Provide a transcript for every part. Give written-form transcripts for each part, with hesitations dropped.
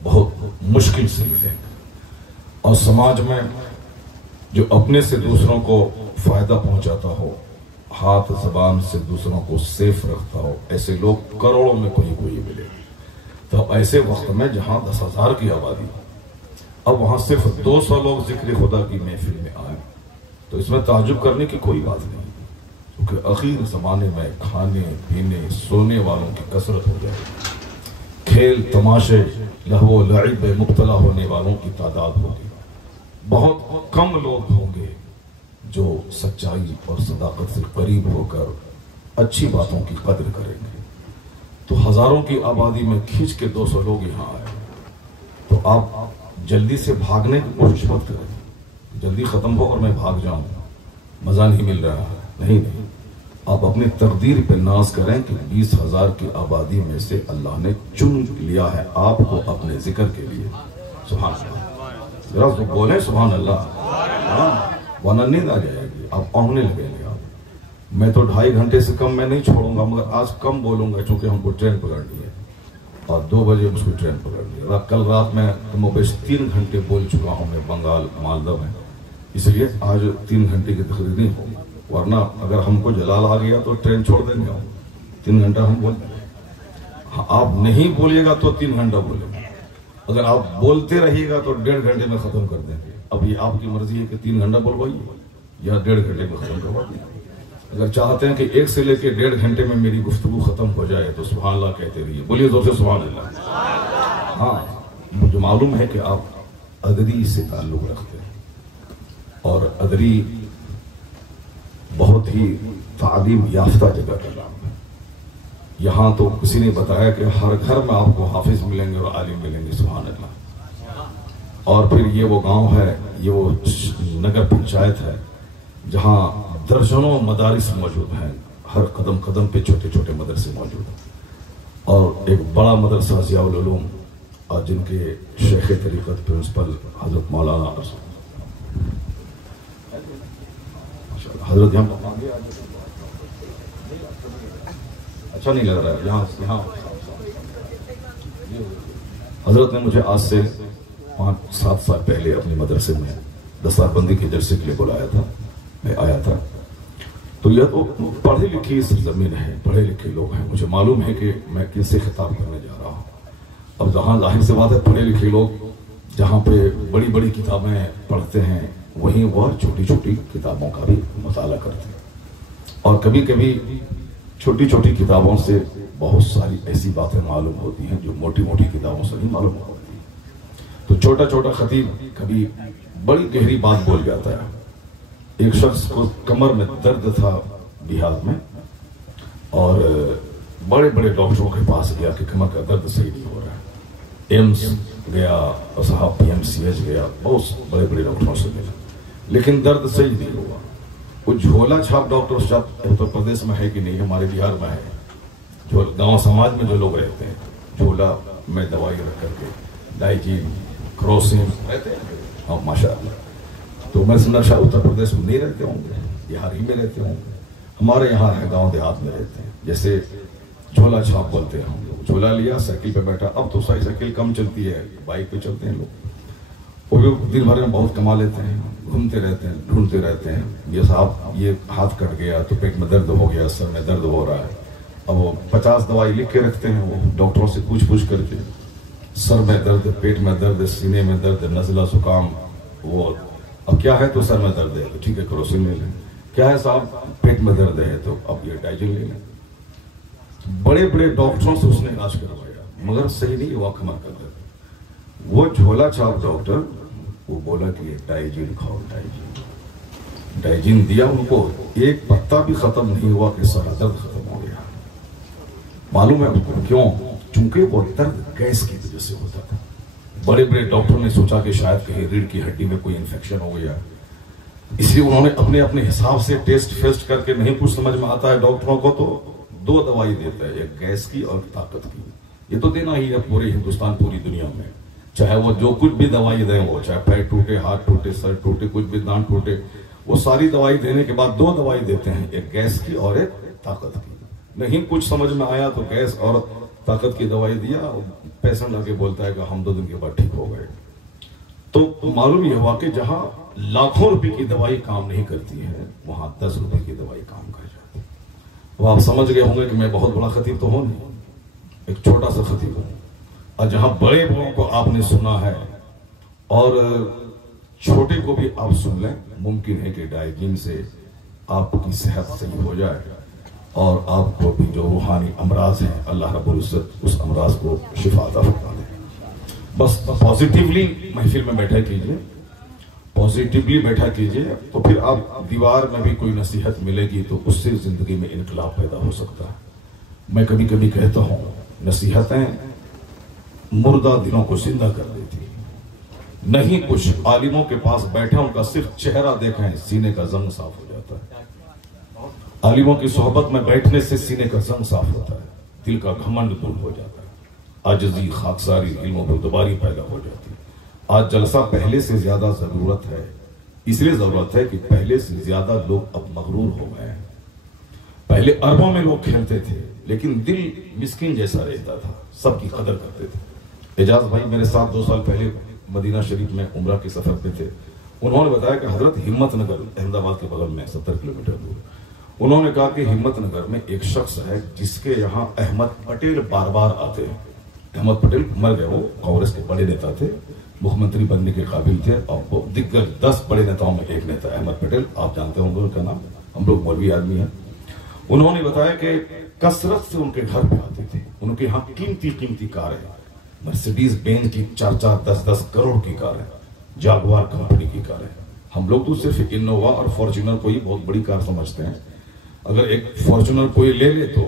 बहुत मुश्किल से मिलेंगे। और समाज में जो अपने से दूसरों को फायदा पहुंचाता हो, हाथ जबान से दूसरों को सेफ रखता हो, ऐसे लोग करोड़ों में कोई मिले। तो ऐसे वक्त में जहां 10,000 की आबादी, अब वहां सिर्फ 200 लोग जिक्र खुदा की महफिल में आए, तो इसमें ताज्जुब करने की कोई बात नहीं, क्योंकि आखिर जमाने में खाने पीने सोने वालों की कसरत हो जाएगी, खेल तमाशे लहवो लईब में मुब्तला होने वालों की तादाद होगी। बहुत कम लोग होंगे जो सच्चाई और सदाकत से करीब होकर अच्छी बातों की कदर करेंगे। तो हजारों की आबादी में खींच के 200 लोग यहाँ आए, तो आप जल्दी से भागने की कोशिश मत करें, जल्दी खत्म हो और मैं भाग जाऊं, मजा नहीं मिल रहा है, नहीं। आप अपनी तकदीर पे नाज करें कि 20,000 की आबादी में से अल्लाह ने चुन लिया है आपको अपने जिक्र के लिए। सुभान अल्लाह, जरा तो बोले सुभान अल्लाह, वरना नींद आ जाएगी, आप औंगने लगेंगे। आप मैं तो 2.5 घंटे से कम मैं नहीं छोड़ूंगा, मगर आज कम बोलूंगा क्योंकि हमको ट्रेन पकड़नी है और 2 बजे मुझको ट्रेन पकड़नी है। कल रात में कमोबेश 3 घंटे बोल चुका हूँ मैं बंगाल मालदा में, इसलिए आज 3 घंटे की तकरीर नहीं होगी, वरना अगर हमको जलाल आ गया तो ट्रेन छोड़ देंगे हम, 3 घंटा हम बोल देंगे। हाँ, आप नहीं बोलिएगा तो 3 घंटा बोलेंगे, अगर आप बोलते रहिएगा तो 1.5 घंटे में खत्म कर देंगे। अभी आपकी मर्जी है कि 3 घंटा बोलवाइए या 1.5 घंटे में खत्म करवा देंगे। अगर चाहते हैं कि 1 से लेकर 1.5 घंटे में मेरी गुफ्तगू खत्म हो जाए तो सुभान अल्लाह कहते रहिए, बोलिए जोर से सुभान अल्लाह। हाँ, मुझे मालूम है कि आप अदरी से ताल्लुक रखते हैं और अदरी बहुत ही तालीम याफ्ता जगह का नाम है। यहाँ तो किसी ने बताया कि हर घर में आपको हाफिज मिलेंगे और आलिम मिलेंगे, सुभान अल्लाह। और फिर ये वो गांव है, ये वो नगर पंचायत है जहाँ दर्जनों मदारिस मौजूद हैं, हर कदम कदम पे छोटे छोटे मदरसे मौजूद हैं और एक बड़ा मदरसा ज़ियाउल उलूम और जिनके शेख तरीक़त प्रिंसिपल हजरत मौलाना हजरत, यहाँ अच्छा नहीं लग रहा है, यहाँ हजरत ने मुझे आज से 5-7 साल पहले अपने मदरसे में दस्तारबंदी के जलसे के लिए बुलाया था, मैं आया था। तो यह तो पढ़े लिखी जमीन है, पढ़े लिखे लोग हैं, मुझे मालूम है कि मैं किससे खिताब करने जा रहा हूँ। और जहाँ जाहिर सी बात है पढ़े लिखे लोग जहाँ पे बड़ी बड़ी किताबें पढ़ते हैं, वहीं वह छोटी छोटी किताबों का भी मुताला करते हैं और कभी कभी छोटी छोटी किताबों से बहुत सारी ऐसी बातें मालूम होती हैं जो मोटी मोटी किताबों से नहीं मालूम होती। तो छोटा छोटा खतीब कभी बड़ी गहरी बात बोल जाता है। एक शख्स को कमर में दर्द था बिहार में और बड़े बड़े डॉक्टरों के पास गया कि कमर का दर्द सही नहीं हो रहा है। एम्स गया और साहब PMCH गया, बहुत बड़े बड़े डॉक्टरों से मिला, लेकिन दर्द सही नहीं हुआ। वो झोला छाप डॉक्टर साहब उत्तर प्रदेश में है कि नहीं, हमारे बिहार में है। जो गांव समाज में जो लोग रहते हैं, झोला में दवाई रख करके डाइजीन क्रोसिन रहते हैं, हाँ माशाअल्लाह। तो मैं समझा शायद उत्तर प्रदेश में नहीं रहते होंगे, बिहार ही में रहते होंगे। हमारे यहाँ है, गाँव देहात में रहते हैं। जैसे झोला छाप बोलते हैं हम लोग, झोला लिया साइकिल पे बैठा, अब तो साइकिल कम चलती है, बाइक पे चलते हैं लोग। वो भी दिन भर में बहुत कमा लेते हैं, घूमते रहते हैं, ढूंढते रहते हैं। ये साहब ये हाथ कट गया तो पेट में दर्द हो गया, सर में दर्द हो रहा है। अब वो 50 दवाई लिख के रखते हैं, वो डॉक्टरों से पूछ करके, सर में दर्द, पेट में दर्द, सीने में दर्द, नज़ला जुकाम, वो अब क्या है तो सर में दर्द है तो ठीक है क्रोसिन ले लें, क्या है साहब पेट में दर्द है तो अब ये डाइजिन ले लें। बड़े बड़े डॉक्टरों से उसने इलाज करवाया मगर सही नहीं हुआ कमर का दर्द। वो झोला छाप डॉक्टर वो बोला कि ये डाइजिन खाओ, डाइजिन दिया उनको, एक पत्ता भी खत्म नहीं हुआ कि सारा दर्द खत्म हो गया। मालूम है उनको क्यों? चूंकि वो दर्द गैस की वजह से होता था। बड़े बड़े डॉक्टर ने सोचा कि शायद कहीं रीढ़ की हड्डी में कोई इन्फेक्शन हो गया, इसलिए उन्होंने अपने अपने हिसाब से टेस्ट फेस्ट करके, नहीं कुछ समझ में आता है डॉक्टरों को तो 2 दवाई देता है, एक गैस की और ताकत की। ये तो देना ही है पूरे हिंदुस्तान, पूरी दुनिया में, चाहे वो जो कुछ भी दवाई दें, वो चाहे पैर टूटे, हाथ टूटे, सर टूटे, कुछ भी दांत टूटे, वो सारी दवाई देने के बाद 2 दवाई देते हैं, एक गैस की और एक ताकत की। नहीं कुछ समझ में आया तो गैस और ताकत की दवाई दिया, पेशेंट आके बोलता है कि हम 2 दिन के बाद ठीक हो गए। तो मालूम यह हुआ कि जहां लाखों रुपए की दवाई काम नहीं करती है, वहां 10 रुपए की दवाई काम कर जाती है। अब आप समझ गए होंगे कि मैं बहुत बड़ा खतीब तो हूं नहीं, एक छोटा सा खतीब हूं। और जहां बड़े बड़ों को आपने सुना है और छोटे को भी आप सुन लें, मुमकिन है कि डायजीन से आपकी सेहत सही हो जाए और आपको भी जो रूहानी अमराज हैं अल्लाह रब्बुल इज्जत उस अमराज को शिफा अता फरमा दे। बस पॉजिटिवली महफिल में बैठा कीजिए, पॉजिटिवली बैठा कीजिए, तो फिर आप दीवार में भी कोई नसीहत मिलेगी तो उससे जिंदगी में इनकलाब पैदा हो सकता है। मैं कभी कभी कहता हूं नसीहतें मुर्दा दिलों को जिंदा कर देती है। नहीं कुछ आलिमों के पास बैठे उनका सिर्फ चेहरा देखें सीने का जंग साफ हो जाता है। आलिमों की सोहबत में बैठने से सीने का जंग साफ होता है, दिल का घमंड दूर हो जाता है, आजिज़ी, खाकसारी, इल्म बुर्दबारी पैदा हो जाती है। आज जलसा पहले से ज्यादा जरूरत है, इसलिए जरूरत है कि पहले से ज्यादा लोग अब मगरूर हो गए हैं। पहले अरबों में लोग खेलते थे लेकिन दिल मिस्किन जैसा रहता था, सबकी कदर करते थे। एजाज भाई मेरे साथ 2 साल पहले मदीना शरीफ में उम्रा के सफर पे थे। उन्होंने बताया कि हजरत हिम्मतनगर, अहमदाबाद के बगल में 70 किलोमीटर दूर, उन्होंने कहा कि हिम्मतनगर में एक शख्स है जिसके यहाँ अहमद पटेल बार बार आते हैं। अहमद पटेल मर गए, वो कांग्रेस के बड़े नेता थे, मुख्यमंत्री बनने के काबिल थे और वो दिग्गज 10 बड़े नेताओं में एक नेता अहमद पटेल, आप जानते होंगे उनका नाम, हम लोग मौलवी आदमी हैं। उन्होंने बताया कि कसरत से उनके घर पे आते थे, उनके यहाँ कीमती कीमती कारें, मर्सिडीज बेंज की 4-4, 10-10 करोड़ की कारें, जागवार कंपनी की कारें। हम लोग तो सिर्फ इनोवा और फॉर्च्यूनर को ही बहुत बड़ी कार समझते हैं। अगर एक फॉर्च्यूनर कोई ले ले तो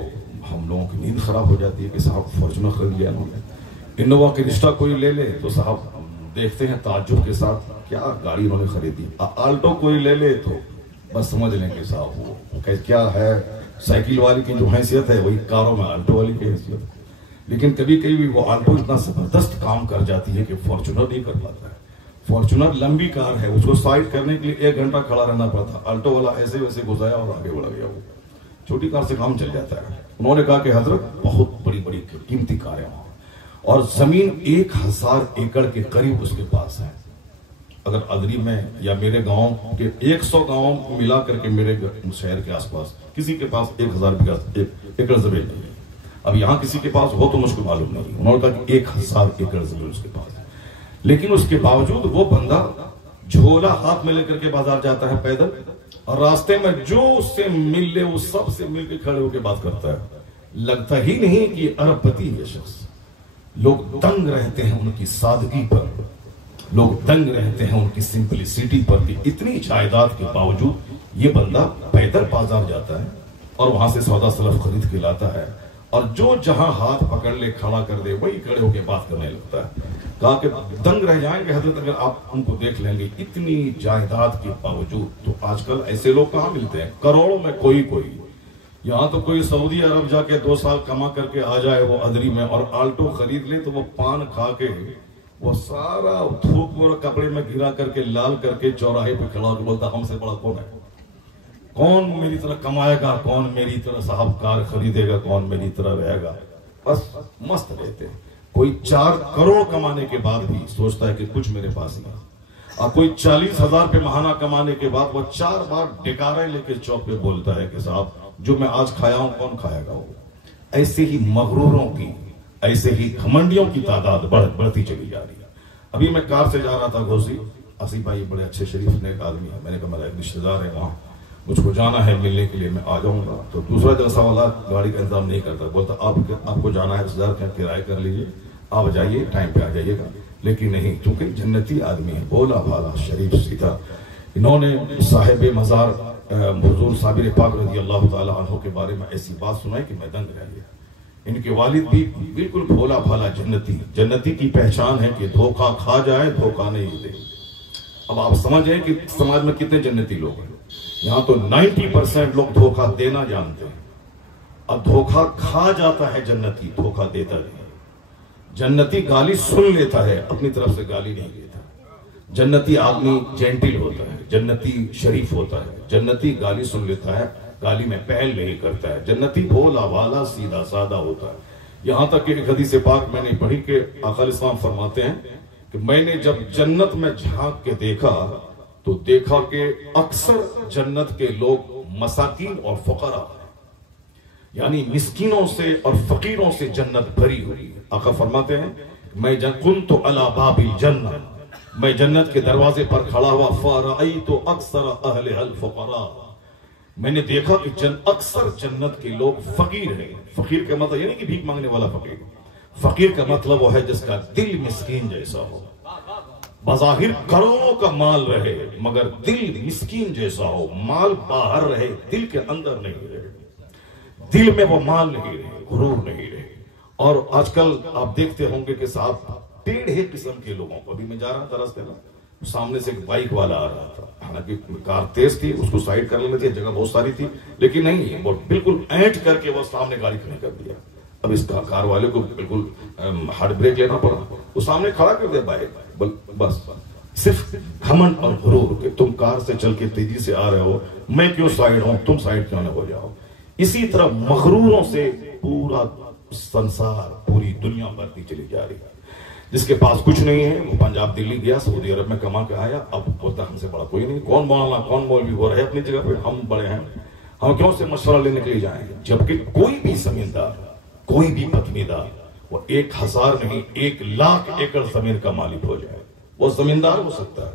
हम लोगों की नींद खराब हो जाती है कि साहब फॉर्च्यूनर खरीद लिया उन्होंने। इनोवा की रिश्ता कोई ले ले तो साहब देखते हैं ताज्जुब के साथ क्या गाड़ी उन्होंने खरीदी। आल्टो कोई ले ले तो बस समझ लेंगे साहब वो क्या है, साइकिल वाली की जो हैसियत है वही कारों में आल्टो वाली की हैसियत है। लेकिन कभी कभी वो आल्टो इतना जबरदस्त काम कर जाती है कि फॉर्च्यूनर नहीं कर पाता है। फॉर्च्यूनर लंबी कार है, उसको साइड करने के लिए 1 घंटा खड़ा रहना पड़ता, आल्टो वाला ऐसे वैसे घुसाया और आगे बढ़ गया, वो छोटी कार से काम चल जाता है। उन्होंने कहा कि हजरत बहुत बड़ी बड़ी कीमती कारें वहां और जमीन 1000 एकड़ के करीब उसके पास है। अगर अदरी में या मेरे गांव के 100 गांव मिला करके मेरे शहर के आसपास किसी के पास 1000 एकड़ जमीन नहीं है। अब यहाँ किसी के पास हो तो मुझको मालूम नहीं। उन्होंने कहा कि 1000 एकड़ जमीन उसके पास है, लेकिन उसके बावजूद वो बंदा झोला हाथ में लेकर के बाजार जाता है पैदल, और रास्ते में जो उससे मिल ले वो सबसे मिलकर खड़े होकर बात करता है। लगता ही नहीं कि अरबपति है शख्स। लोग दंग रहते हैं उनकी सादगी पर, लोग दंग रहते हैं उनकी सिंपलिसिटी पर कि इतनी जायदाद के बावजूद ये बंदा पैदल बाजार जाता है और वहां से सौदा सलफ खरीद के लाता है, और जो जहां हाथ पकड़ ले खड़ा कर दे वही खड़े होकर बात करने लगता है। कहा कि दंग रह जाएंगे हजरत अगर आप उनको देख लेंगे, इतनी जायदाद के बावजूद। तो आजकल ऐसे लोग कहां मिलते हैं, करोड़ों में कोई कोई। यहाँ तो कोई सऊदी अरब जाके 2 साल कमा करके आ जाए वो अदरी में और आल्टो खरीद ले तो वो पान खा के वो सारा थूक वो कपड़े में गिरा करके लाल करके चौराहे पे खड़ा होकर बोलता हमसे बड़ा कौन है, कौन मेरी तरह कमाएगा, कौन मेरी तरह साहब कार खरीदेगा, कौन मेरी तरह रहेगा। बस मस्त रहते हैं। कोई 4 करोड़ कमाने के बाद भी सोचता है कि कुछ मेरे पास नहीं, और कोई 40,000 पे महाना कमाने के बाद वो 4 बार डिकारे लेके चौक पे बोलता है कि साहब जो मैं आज खाया हूं कौन खाएगा वो। ऐसे ही मगरूरों की, ऐसे ही घमंडियों की तादाद बढ़ती चली जा रही है। अभी मैं कार से जा रहा था घोसी, आसिफ भाई बड़े अच्छे शरीफ नेक आदमी है, मैंने कहा मेरा एक रिश्तेदार है वहां, मुझको जाना है मिलने के लिए, मैं आ जाऊंगा। तो दूसरा जलसा वाला गाड़ी का इंतजाम नहीं करता, बोलता आपको जाना है रिश्तेदार का किराया कर लीजिए, आप जाइए टाइम पे आ जाइएगा। लेकिन नहीं, क्योंकि जन्नती आदमी है, बोला भाला शरीफ सीधा। इन्होंने साहिब मजार हुजूर साबिर पाक रज़ी अल्लाह ताला अन्हु के बारे में ऐसी बात सुनाई कि मैं दंग रह गया। इनके वालिद भी बिल्कुल भोला भाला जन्नती। जन्नती की पहचान है कि धोखा खा जाए धोखा नहीं दे। अब आप समझे कि समाज में कितने जन्नती लोग हैं। यहाँ तो 90% लोग धोखा देना जानते हैं, अब धोखा खा जाता है जन्नती, धोखा देता नहीं। जन्नती गाली सुन लेता है, अपनी तरफ से गाली नहीं देता। जन्नती आदमी जेंटिल होता है, जन्नती शरीफ होता है, जन्नती गाली सुन लेता है, गाली में पहल नहीं करता है। जन्नती भोला वाला सीधा सादा होता है। यहां तक कि एक हदीस पाक मैंने पढ़ी कि आका इस्लाम फरमाते हैं कि मैंने जब जन्नत में झांक के देखा तो देखा कि अक्सर जन्नत के लोग मसाकीन और फकरा, यानी मिस्किनों से और फकीरों से जन्नत भरी हुई है। आका फरमाते हैं मैं कुन्तु अला बाबिल जन्नत, मैं जन्नत के दरवाजे पर खड़ा हुआ, फरअयतु अक्सर अहले अल फकरा, मैंने देखा कि अक्सर जन्नत के लोग फकीर हैं। फकीर का मतलब यानी कि भीख मांगने वाला फकीर, फकीर का मतलब वो है जिसका दिल मिस्कीन जैसा हो, बज़ाहिर करोड़ों का माल रहे मगर दिल मिस्कीन जैसा हो, माल बाहर रहे दिल के अंदर नहीं रहे, दिल में वो माल नहीं रहे, गुरूर नहीं रहे। और आजकल आप देखते होंगे कि साहब टेढ़े किस्म के लोगों को, अभी मैं जा रहा था रास्ते में, सामने से एक बाइक वाला आ रहा था, हालांकि कार तेज थी, उसको साइड कर लेनी थी, जगह बहुत सारी थी, लेकिन नहीं, वो बिल्कुल ऐंठ करके वो सामने गाड़ी खड़ी कर दिया। अब इस कार वाले को बिल्कुल हार्ड ब्रेक लेना पड़ा, वो सामने खड़ा कर दिया बाइक, बस सिर्फ घमंड और गुरूर के तुम कार से चल के तेजी से आ रहे हो, मैं क्यों साइड हूं, तुम साइड क्यों न हो जाओ। इसी तरह मगरूरों से पूरा संसार, पूरी दुनिया बढ़ती चली जा रही है। जिसके पास कुछ नहीं है वो पंजाब दिल्ली गया, सऊदी अरब में कमा के आया, अब बोलता हमसे बड़ा कोई नहीं, कौन मौलाना कौन मौलवी हो रहे अपनी जगह पे, हम बड़े हैं, हम क्यों से मशवरा लेने के लिए जाएंगे। जबकि कोई भी जमींदार, कोई भी पत्नीदार वो 1000 नहीं 1,00,000 एकड़ जमीन का मालिक हो जाए, वो जमींदार हो सकता है।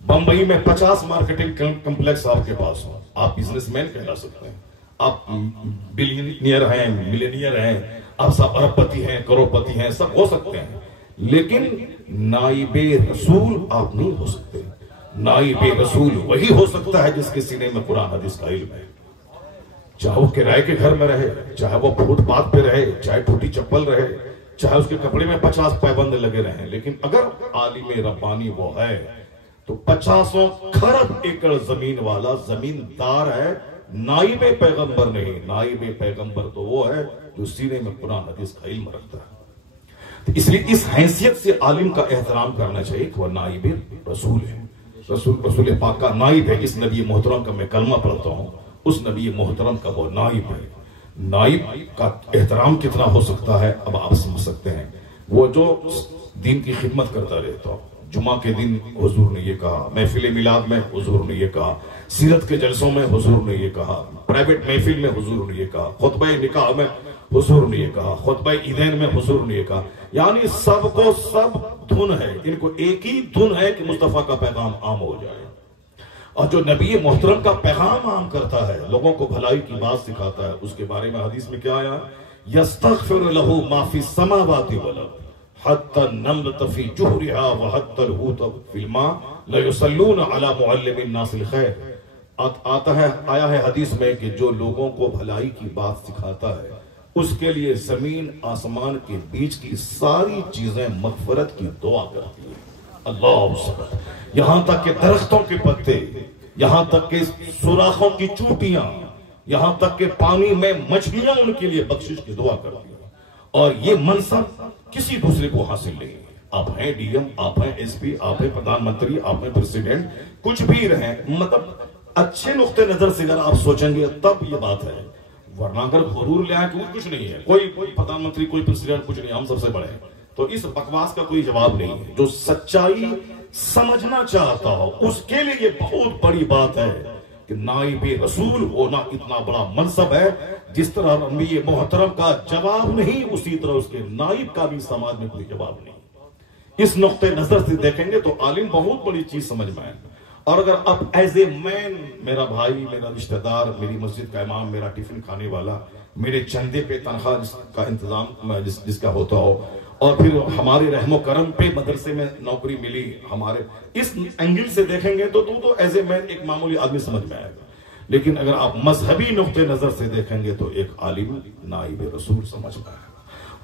बंबई में 50 मार्केटिंग कॉम्प्लेक्स आपके पास हो, आप बिजनेसमैन कहला सकते हैं, आप बिलियनियर हैं, मिलेनियर हैं, आप सब अरबपति हैं, करोड़पति हैं, सब हो सकते हैं, लेकिन नाइबे रसूल आप नहीं हो सकते। नाइबे रसूल वही हो सकता है जिसके सीने में कुरान हदीस का इल्म है, चाहे वो किराए के घर में रहे, चाहे वो फुटपाथ पे रहे, चाहे टूटी चप्पल रहे, चाहे उसके कपड़े में 50 पैबंद लगे रहे, लेकिन अगर आलिम रब्बानी वो है तो 50 खरब एकड़ जमीन वाला जमींदार है, नाइबे पैगंबर नहीं। नाइबे पैगंबर तो वो है जो सीने में कुरान हदीस का इल्म रखता है। तो इसलिए इस हैसियत से आलिम का एहतराम करना चाहिए कि वह नाइबे रसूल है, रसूल पाक का नाइब है। इस नबी मोहतरम का मैं कलमा पढ़ता हूं, उस नबी मोहतरम का वो नाइब है। नाइब का एहतराम कितना हो सकता है अब आप समझ सकते हैं। वो जो दीन की खिदमत करता रहता हो, जुमा के दिन हुजूर ने ये कहा, महफिल मिलाद में हुजूर ने ये कहा, सीरत के जलसों में हुजूर ने ये कहा, प्राइवेट महफिल में हुजूर ने ये कहा, खुतबा निकाह में हुजूर ने ये कहा, खुतबा ईदैन में हुजूर ने ये कहा, यानी सबको सब धुन है, इनको एक ही धुन है कि मुस्तफा का पैगाम आम हो जाए। और जो नबी मोहतरम का पैगाम आम करता है, लोगों को भलाई की बात सिखाता है, उसके बारे में हदीस में क्या आया, यस्तगफिर लहू मा फी समावाति वल अर्द हत्ता नमलत फी जुहरिहा व हत्ता अलहूत फिल मा ला युसल्लून अला मुअल्लिमिन नासिल खैर। आता है, आया है हदीस में कि जो लोगों को भलाई की बात सिखाता है उसके लिए जमीन आसमान के बीच की सारी चीजें मगफरत की दुआ करती है। अल्लाह, यहां तक के दरख्तों के पत्ते, यहां तक के सुराखों की चूटियां, यहां तक के पानी में मछलियां उनके लिए बख्शिश की दुआ करती है। और ये मनसब किसी दूसरे को हासिल नहीं है। आप हैं डीएम, आप हैं एसपी, आप हैं प्रधानमंत्री, आप हैं प्रेसिडेंट, कुछ भी रहे, मतलब अच्छे नुक्ते नजर से अगर आप सोचेंगे तब ये बात है, वरना अगर गुरूर ले आए तो कुछ नहीं है, कोई प्रधानमंत्री, कोई प्रेसिडेंट, कुछ नहीं, हम सबसे बड़े हैं, तो इस बकवास का कोई जवाब नहीं है। जो सच्चाई समझना चाहता हो उसके लिए ये बहुत बड़ी बात है कि नाइबे रसूल होना इतना बड़ा मनसब है। जिस तरह नबी मोहतरम का जवाब नहीं, उसी तरह उसके नाइब का भी समाज में कोई जवाब नहीं। इस नुक्ते नजर से देखेंगे तो आलिम बहुत बड़ी चीज समझ में आए। और अगर अब एज ए मैन, मेरा भाई, मेरा रिश्तेदार, मेरी मस्जिद का इमाम, मेरा टिफिन खाने वाला, मेरे चंदे पे तनख्वाह का इंतजाम जिसका होता हो, और फिर हमारे रहमो करम पे मदरसे में नौकरी मिली, हमारे इस एंगल से देखेंगे तो एज ए मैन एक मामूली आदमी समझ में आएगा। लेकिन अगर आप मजहबी नुक्ते नजर से देखेंगे तो एक आलिम नाइब रसूल समझ में आएगा।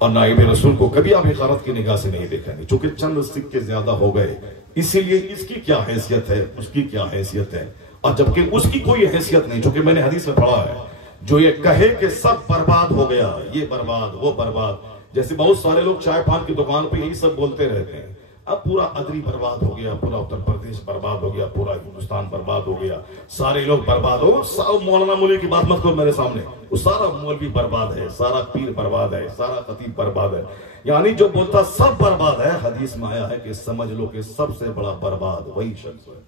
और नाइब रसूल को कभी आप हिकारत की निगाह से नहीं देखेंगे, चूंकि चंद सिक्के ज्यादा हो गए, इसीलिए इसकी क्या हैसियत है, उसकी क्या हैसियत है, और जबकि उसकी कोई हैसियत नहीं। चूंकि मैंने हदीस में पढ़ा है, जो ये कहे कि सब बर्बाद हो गया, ये बर्बाद वो बर्बाद, जैसे बहुत सारे लोग चाय पान की दुकान पे यही सब बोलते रहते हैं, अब पूरा अदरी बर्बाद हो गया, पूरा उत्तर प्रदेश बर्बाद हो गया, पूरा हिंदुस्तान बर्बाद हो गया, सारे लोग बर्बाद हो। सब मौलाना मौलवी की बात मत करो मेरे सामने, वो सारा मौलवी बर्बाद है, सारा पीर बर्बाद है, सारा खतीब बर्बाद है, यानी जो बोलता सब बर्बाद है। हदीस में आया है कि समझ लो कि सबसे बड़ा बर्बाद वही शख्स है,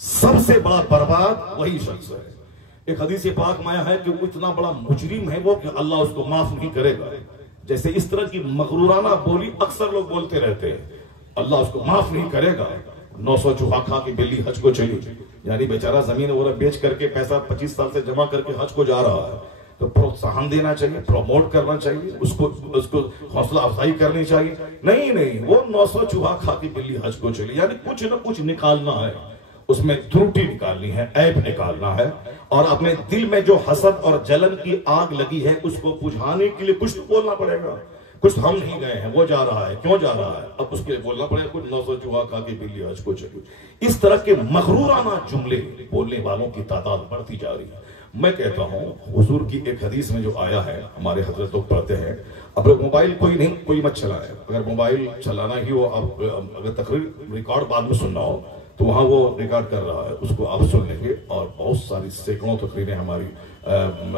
सबसे बड़ा बर्बाद वही शख्स है। एक हदीस पाक में आया है कि वो इतना बड़ा मुजरिम है वो कि अल्लाह उसको माफ नहीं करेगा। जैसे इस तरह की मगरूराना बोली अक्सर लोग बोलते रहते हैं, अल्लाह उसको माफ नहीं करेगा। 900 चूहा खा की बिल्ली हज को चली, यानी बेचारा जमीन वगैरह बेच करके पैसा 25 साल से जमा करके हज को जा रहा है, तो प्रोत्साहन देना चाहिए, प्रमोट करना चाहिए, उसको हौसला अफजाई करनी चाहिए। नहीं, वो 900 चूहा खा की बिल्ली हज को चली, यानी कुछ ना कुछ निकालना है, उसमें त्रुटि निकालनी है, ऐब निकालना है, और अपने दिल में जो हसद और जलन की आग लगी है उसको बुझाने के लिए कुछ तो बोलना पड़ेगा। कुछ हम नहीं गए हैं, वो जा रहा है, क्यों जा रहा है, अब उसके लिए बोलना पड़ेगा कुछ 900 चूहा खा के बिल्ली हज को चली। इस तरह के मगरूराना जुमले बोलने वालों की तादाद बढ़ती जा रही है। मैं कहता हूं हुजूर की एक हदीस में जो आया है, हमारे हजरत लोग पढ़ते हैं, अब मोबाइल कोई मत चलाए, अगर मोबाइल चलाना ही हो, आप अगर तकरीर रिकॉर्ड बाद में सुनना हो तो वहां वो रिकॉर्ड कर रहा है, उसको आप सुन लेंगे। और बहुत सारी सैकड़ों तकरीरें हमारी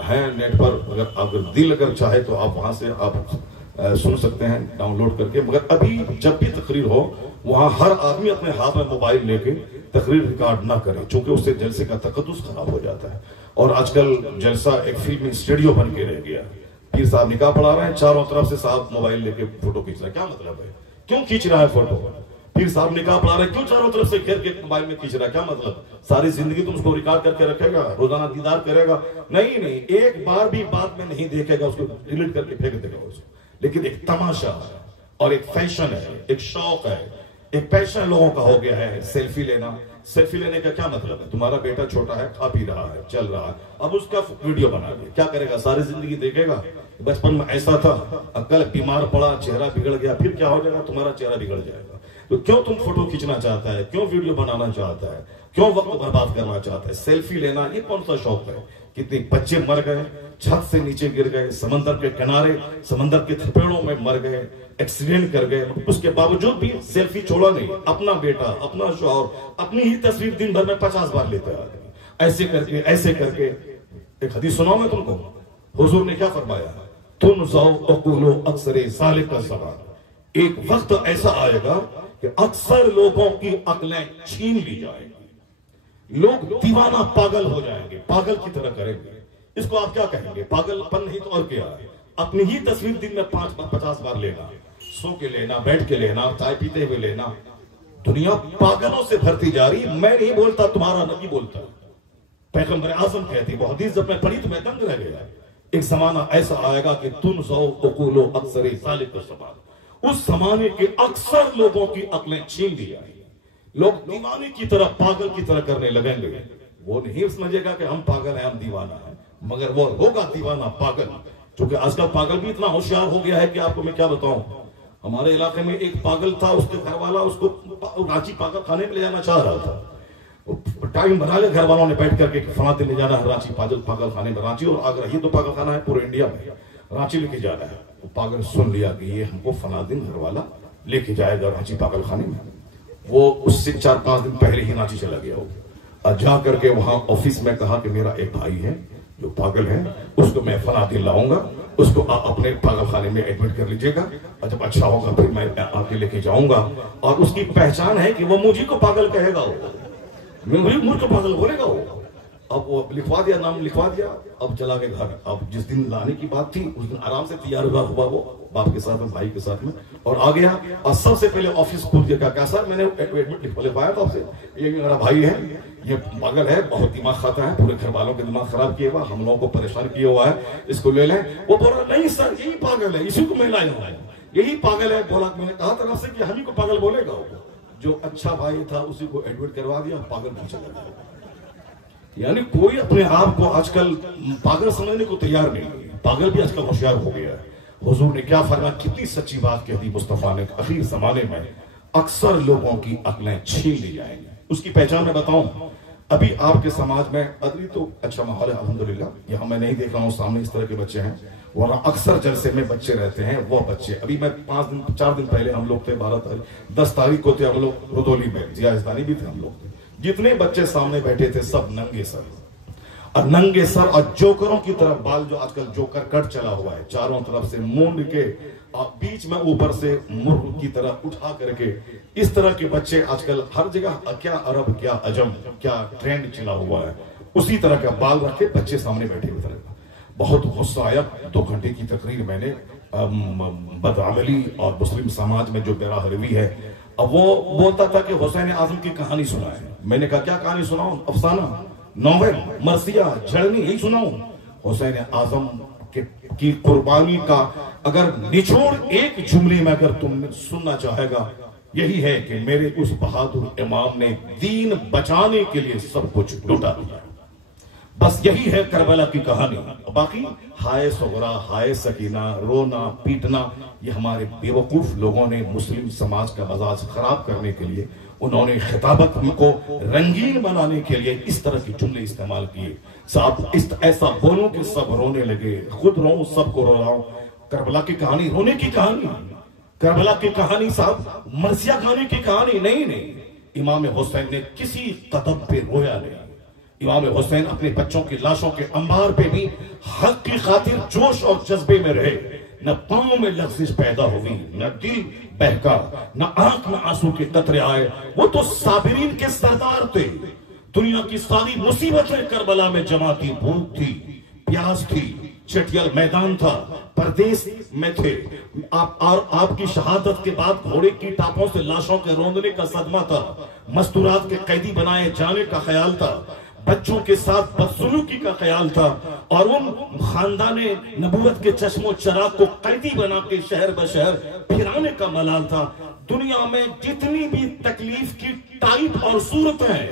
हैं नेट पर, अगर दिल अगर चाहे तो आप वहां से आप सुन सकते हैं डाउनलोड करके। मगर अभी जब भी तकरीर हो वहां हर आदमी अपने हाथ में मोबाइल लेके तकरीर रिकॉर्ड ना करे, क्योंकि उससे जलसे का तकद्दुस खराब हो जाता है। और आजकल जलसा एक फिल्मी स्टूडियो बन के रह गया। पीर साहब निकाह पढ़ा रहे हैं, चारों तरफ से साहब मोबाइल लेके फोटो खींच रहा है, क्या मतलब है, क्यों खींच रहा है फोटो? पीर साहब निकाह पढ़ा रहे, क्यों चारों तरफ से घेर के मोबाइल में खींच रहा है, क्या मतलब? सारी जिंदगी तुम उसको रिकॉर्ड करके रखेगा, रोजाना दीदार करेगा? नहीं, एक बार भी बाद में नहीं देखेगा, उसको डिलीट करके फेंक देगा उसको। लेकिन एक तमाशा है और एक फैशन है, एक शौक है, एक पैशन लोगों का हो गया है सेल्फी लेना। सेल्फी लेने का क्या मतलब है? तुम्हारा बेटा छोटा है, खा पी रहा है, चल रहा है, अब उसका वीडियो बना लिया, क्या करेगा? सारी जिंदगी देखेगा? बचपन में ऐसा था, कल बीमार पड़ा, चेहरा बिगड़ गया, फिर क्या हो जाएगा? तुम्हारा चेहरा बिगड़ जाएगा। तो क्यों तुम फोटो खींचना चाहता है, क्यों वीडियो बनाना चाहता है, क्यों वक्त बर्बाद करना चाहता है? सेल्फी लेना ये कौन सा शौक है? कितने बच्चे मर गए, छत से नीचे गिर गए, समंदर के किनारे, समंदर के थपेड़ों में मर गए, एक्सीडेंट कर गए, उसके बावजूद भी सेल्फी छोड़ा नहीं। अपना बेटा, अपना शौहर, अपनी ही तस्वीर दिन भर में 50 बार लेते हैं आदमी, ऐसे करके। एक हदीस सुनाऊं मैं तुमको, हुजूर ने क्या फरमाया? तुम जाओ अकुलो अक्सरे सालिक का सवाल। एक वक्त ऐसा आएगा कि अक्सर लोगों की अक्लें छीन ली जाएंगी, लोग दीवाना पागल हो जाएंगे, पागल की तरह करेंगे। इसको आप क्या कहेंगे? पागलपन नहीं तो और क्या है? अपनी ही तस्वीर दिन में 50 बार लेना, सो के लेना, बैठ के लेना, चाय पीते हुए लेना। दुनिया पागलों से भरती जा रही। मैं नहीं बोलता, तुम्हारा नबी बोलता, पैगंबर आज़म कहती, वो हदीस जब मैं पढ़ी तो मैं दंग रह गया। एक जमाना ऐसा आएगा कि तुम सो अकुलो अक्सरे सालिक का सवाल। उस जमाने के अक्सर लोगों की अक्लें छीन ली जाएंगी, लोग दीवाने की तरह, पागल की तरह करने लगेंगे। वो नहीं समझेगा कि हम पागल हैं, हम दीवाना हैं, मगर वो होगा दीवाना पागल। क्योंकि आजकल पागल भी इतना होशियार हो गया है कि आपको मैं क्या बताऊं। हमारे इलाके में एक पागल था, उसके घर वाला उसको रांची पागल खाने में ले जाना चाह रहा था। टाइम बना लिया घर वालों ने बैठ करके, फला दिन ले जाना है रांची पागल खाने में। रांची और आगरा ये तो पागल खाना है पूरे इंडिया में, रांची लेके जाना है। वो पागल सुन लिया कि ये हमको फला दिन घर वाला लेके जाएगा रांची पागल खाने में। वो उससे 4-5 दिन पहले ही रांची चला गया हो, और जा करके वहां ऑफिस में कहा कि मेरा एक भाई है जो पागल है, उसको मैं फला दिन लाऊंगा, उसको अपने पागल खाने में एडमिट कर लीजिएगा, और जब अच्छा होगा फिर मैं आके लेके जाऊंगा। और उसकी पहचान है कि वो मुझे को पागल कहेगा, वो मुझको पागल बोलेगा वो। अब वो लिखवा दिया, नाम लिखवा दिया, अब चला गया घर। अब जिस दिन लाने की बात थी उस दिन आराम से तैयार हुआ वो बाप के साथ में, भाई के साथ में, और आ गया। और सबसे पहले ऑफिस कूद के कहा, सर मैंने एडमिट लिखवाया था आपसे, ये मेरा भाई है, ये पागल है, बहुत दिमाग खाता है, पूरे घर वालों के दिमाग खराब किया हुआ, हम लोगों को परेशान किया हुआ है, इसको ले लें। वो बोल रहा नहीं सर यही पागल है, इसी को मैं लाया हूं, यही पागल है। बोला, मैंने कहा तरफ से कि हम ही को पागल बोलेगा। जो अच्छा भाई था उसी को एडमिट करवा दिया, पागल पीछे लगा। यानी कोई अपने आप को आजकल पागल समझने को तैयार नहीं है, पागल भी आजकल होशियार हो गया है। हुजूर ने क्या फरमाया, कितनी सच्ची बात कह दी मुस्तफा ने, आखिर जमाने में अक्सर लोगों की अक्लें छीन ली जाएंगी। उसकी पहचान मैं बताऊं, अभी आपके समाज में अभी तो अच्छा माहौल है अल्हम्दुलिल्लाह, यहाँ मैं नहीं देख रहा हूँ सामने इस तरह के बच्चे हैं, वरना अक्सर जलसे में बच्चे रहते हैं, वो बच्चे। अभी मैं 4 दिन पहले हम लोग थे 10 तारीख को थे हम लोग रुदौली में, जिया हिस्तानी भी थे हम लोग। जितने बच्चे सामने बैठे थे सब नंगे सर, और नंगे सर और जोकरों की तरफ बाल, जो आजकल जोकर कट चला हुआ है, चारों तरफ से मूंड के और बीच में ऊपर से मुर्ग की तरह उठा करके, इस तरह के बच्चे आजकल हर जगह, क्या अरब क्या अजम क्या ट्रेंड चला हुआ है, उसी तरह का बाल रखे बच्चे सामने बैठे हुए थे। बहुत गुस्सा आया। 2 घंटे की तकरीर मैंने बदअमली और मुस्लिम समाज में जो बेराहरवी है, अब वो बोलता था कि हुसैन आजम की कहानी सुनाए। मैंने कहा क्या कहानी सुनाऊं? अफसाना, नॉवेल, मरसिया, झड़नी, यही सुनाऊं? हुसैन आजम की कुर्बानी का अगर निचोड़ एक जुमले में अगर तुम सुनना चाहेगा, यही है कि मेरे उस बहादुर इमाम ने दीन बचाने के लिए सब कुछ लुटा दिया। बस यही है करबला की कहानी। बाकी हाय सगरा, हाय सकीना, रोना पीटना, ये हमारे बेवकूफ लोगों ने मुस्लिम समाज का मजाज खराब करने के लिए, उन्होंने खिताबत को रंगीन बनाने के लिए इस तरह के जुमले इस्तेमाल किए। साहब ऐसा बोलूं कि सब रोने लगे, खुद रो सबको रो रहा हूं। करबला की कहानी रोने की कहानी, करबला की कहानी साहब मरसिया खाने की कहानी नहीं। इमाम हुसैन ने किसी कदम पे रोया नहीं। इमाम हुसैन अपने बच्चों की लाशों के अंबार पे भी हक की खातिर जोश और जज्बे में रहे। न पांव में लफ्जिश पैदा हुई, न दिल बहका, न आंख में आंसू के कतरे आए। वो तो साबिरीन के सरदार थे। दुनिया की सारी मुसीबतें करबला में जमा थी। भूख थी, प्यास थी, चटियल मैदान था, परदेश में थे आप, और आपकी शहादत के बाद घोड़े की टापों से लाशों के रोंदने का सदमा था, मस्तूरात के कैदी बनाए जाने का ख्याल था, बच्चों के साथ बदसलूकी का ख्याल था, और उन खानदाने नबूवत के चश्मो चराग को कैदी बना के शहर बशहर फिराने का मलाल था। दुनिया में जितनी भी तकलीफ की टाइप और सूरतें हैं,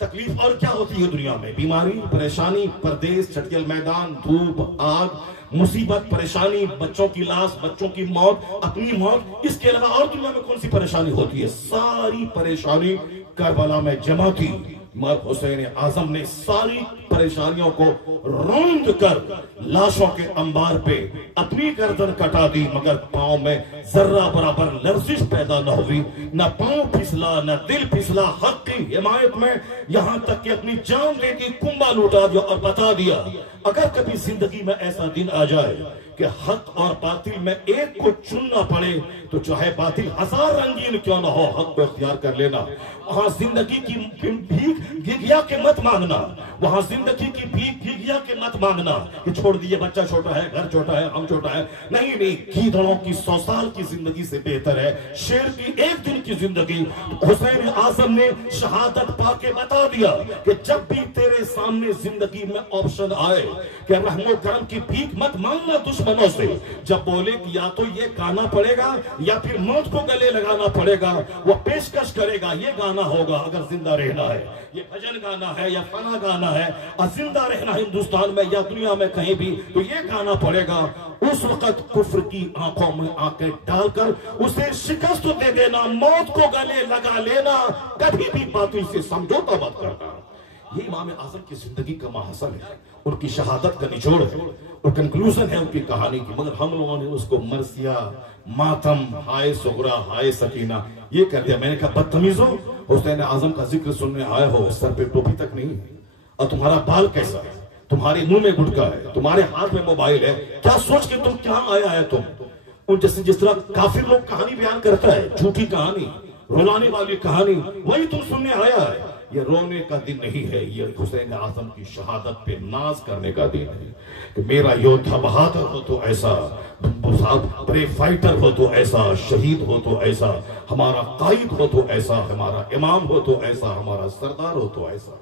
तकलीफ और क्या होती है दुनिया में? बीमारी, परेशानी, परदेश, चटियल मैदान, धूप, आग, मुसीबत, परेशानी, बच्चों की लाश, बच्चों की मौत, अपनी मौत, इसके अलावा और दुनिया में कौन सी परेशानी होती है? सारी परेशानी करबला में जमा थी। मगर हुसैन आजम ने सारी परेशानियों को रौंद कर लाशों के अंबार पे अपनी गर्दन कटा दी, मगर पांव में जर्रा बराबर लर्जिश पैदा न हुई, न पांव फिसला, न दिल फिसला। हक की हिमायत में यहां तक कि अपनी जान देके कुंबा लुटा दिया और बता दिया, अगर कभी जिंदगी में ऐसा दिन आ जाए कि हक और बातिल में एक को चुनना पड़े, तो चाहे बातिल 1000 रंगीन क्यों ना हो, हक को इख्तियार कर लेना। वहां जिंदगी की भीख घिघिया के मत मांगना, वहां जिंदगी की भीख घिघिया के मत मांगना कि छोड़ दिए, बच्चा छोटा है, घर छोटा है, हम छोटा है। नहीं, गीदड़ों की 100 साल की जिंदगी से बेहतर है शेर की 1 दिन की जिंदगी। हुसैन आजम ने शहादत पाके बता दिया कि जब भी तेरे सामने जिंदगी में ऑप्शन आए कि रहमो करम की भीख मत मांगना दुश्मनों से, जब बोले कि या तो ये गाना पड़ेगा या फिर मौत को गले लगाना पड़ेगा, वो पेशकश करेगा, ये गाना होगा अगर जिंदा रहना है, ये भजन गाना है या फना गाना है, और जिंदा रहना हिंदुस्तान में या दुनिया में कहीं भी, तो ये गाना पड़ेगा। उस वक्त कुफ्र की आंखों में आंखें डालकर उसे शिकस्त दे देना, मौत को गले लगा लेना, कभी भी बातिल से समझौता मत करना। ये इमाम आजम की जिंदगी का महासन है, उनकी शहादत का निचोड़ है और कंक्लूजन है उनकी कहानी की। मगर हम लोगों ने उसको मरसिया, मातम, हाय सुगरा, हाय सकीना ये कर दिया। मैंने कहा बदतमीजो, हुसैन आजम का जिक्र सुनने आए हो, सर पे टोपी तक नहीं, और तुम्हारा बाल कैसा है, तुम्हारे मुंह में गुटखा है, तुम्हारे हाथ में मोबाइल है, क्या सोच के तुम क्या आया है तुम? उन जैसे जिस तरह काफिर लोग कहानी बयान करता है, झूठी कहानी, रुलाने वाली कहानी, वही तुम सुनने आया है। ये रोने का दिन नहीं है, ये हुसैन आजम की शहादत पे नाज करने का दिन है कि मेरा योद्धा बहादुर हो तो ऐसा, ब्रे फाइटर हो तो ऐसा, शहीद हो तो ऐसा, हमारा कायद हो तो ऐसा, हमारा इमाम हो तो ऐसा, हमारा सरदार हो तो ऐसा।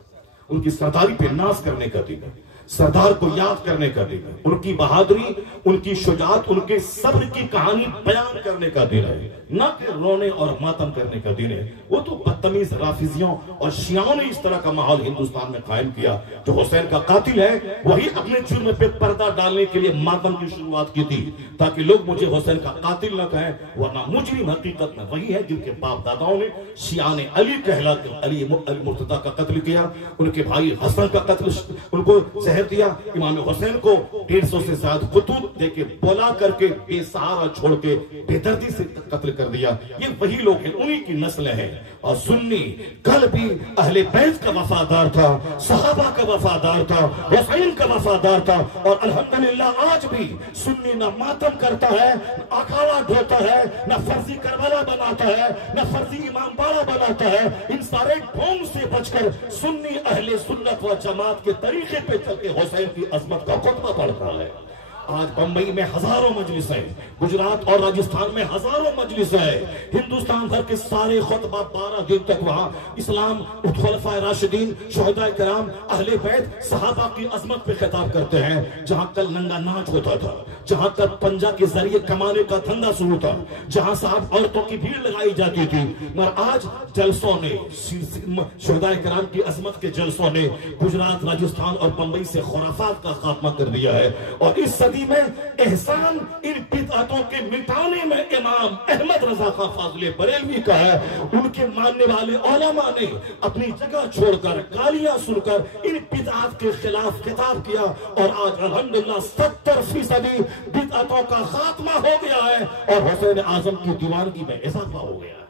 उनकी सरदारी पे नाज करने का दिन है, सरदार को याद करने का दिन है, उनकी बहादुरी, उनकी शुजाअत, उनके सब्र की कहानी बयान करने का दिन है, न कि रोने और मातम करने का दिन है। वो तो बदतमीज राफिजियों और शियाओं ने इस तरह का माहौल हिंदुस्तान में कायम किया। जो हुसैन का कातिल है वही अपने जुर्म पे पर्दा डालने के लिए मातम की शुरुआत की थी, ताकि लोग मुझे हुसैन का कातिल न कहें, वरना मुजरिम हकीकत में वही है जिनके बाप दादाओं ने शियाने अली कहला के अली मुर्तजा का कत्ल किया, उनके भाई हसन का कत्ल, उनको जहर दिया, इमाम हुसैन को 150 से ज्यादा खुतूत देके बोला करके बेसहारा छोड़ के बेदर्दी से कत्ल कर दिया। ये वही लोग हैं, उन्हीं की नस्ल है। और सुन्नी कल भी अहले बैत का वफादार था, सहाबा का वफादार था, हुसैन का वफादार था। और अल्हम्दुलिल्लाह आज भी सुन्नी ना मातम करता है, अखाड़ा ढोता है, ना फर्जी करबला बनाता है, ना फर्जी इमाम बाड़ा बनाता है। इन सारे ढोंग से बचकर सुन्नी अहले सुन्नत व जमात के तरीके पे चल के हुसैन की अजमत का खुतबा पढ़ता है। आज बंबई में हजारों मजलिस है, गुजरात और राजस्थान में हजारों मजलिस है, हिंदुस्तान भर के सारे खुतबा 12 दिन तक वहां इस्लाम, खुलफाए राशिदीन, शुहदाए किराम, अहले बैत, सहाबा की अजमत पे खिताब करते हैं। जहां कल नंगा नाच होता था, जहां कल पंजा के जरिए कमाने का धंधा शुरू था, जहां साहब औरतों की भीड़ लगाई जाती थी, मगर आज जलसों ने, शुहदाए किराम की अजमत के जलसों ने गुजरात, राजस्थान और बंबई से खुराफात का खात्मा कर दिया है। और इस सदी में एहसान इन बिदअतों के मिटाने में इमाम अहमद रजा खां फाज़िले बरेलवी का है। उनके मानने वाले उलमा ने अपनी जगह छोड़कर, गालियां सुनकर इन बिदअत के खिलाफ खिताब किया। और आज अल्हम्दुलिल्लाह 70% बिदअतों का खात्मा हो गया है और हुसैन आजम की दीवानगी में इजाफा हो गया है।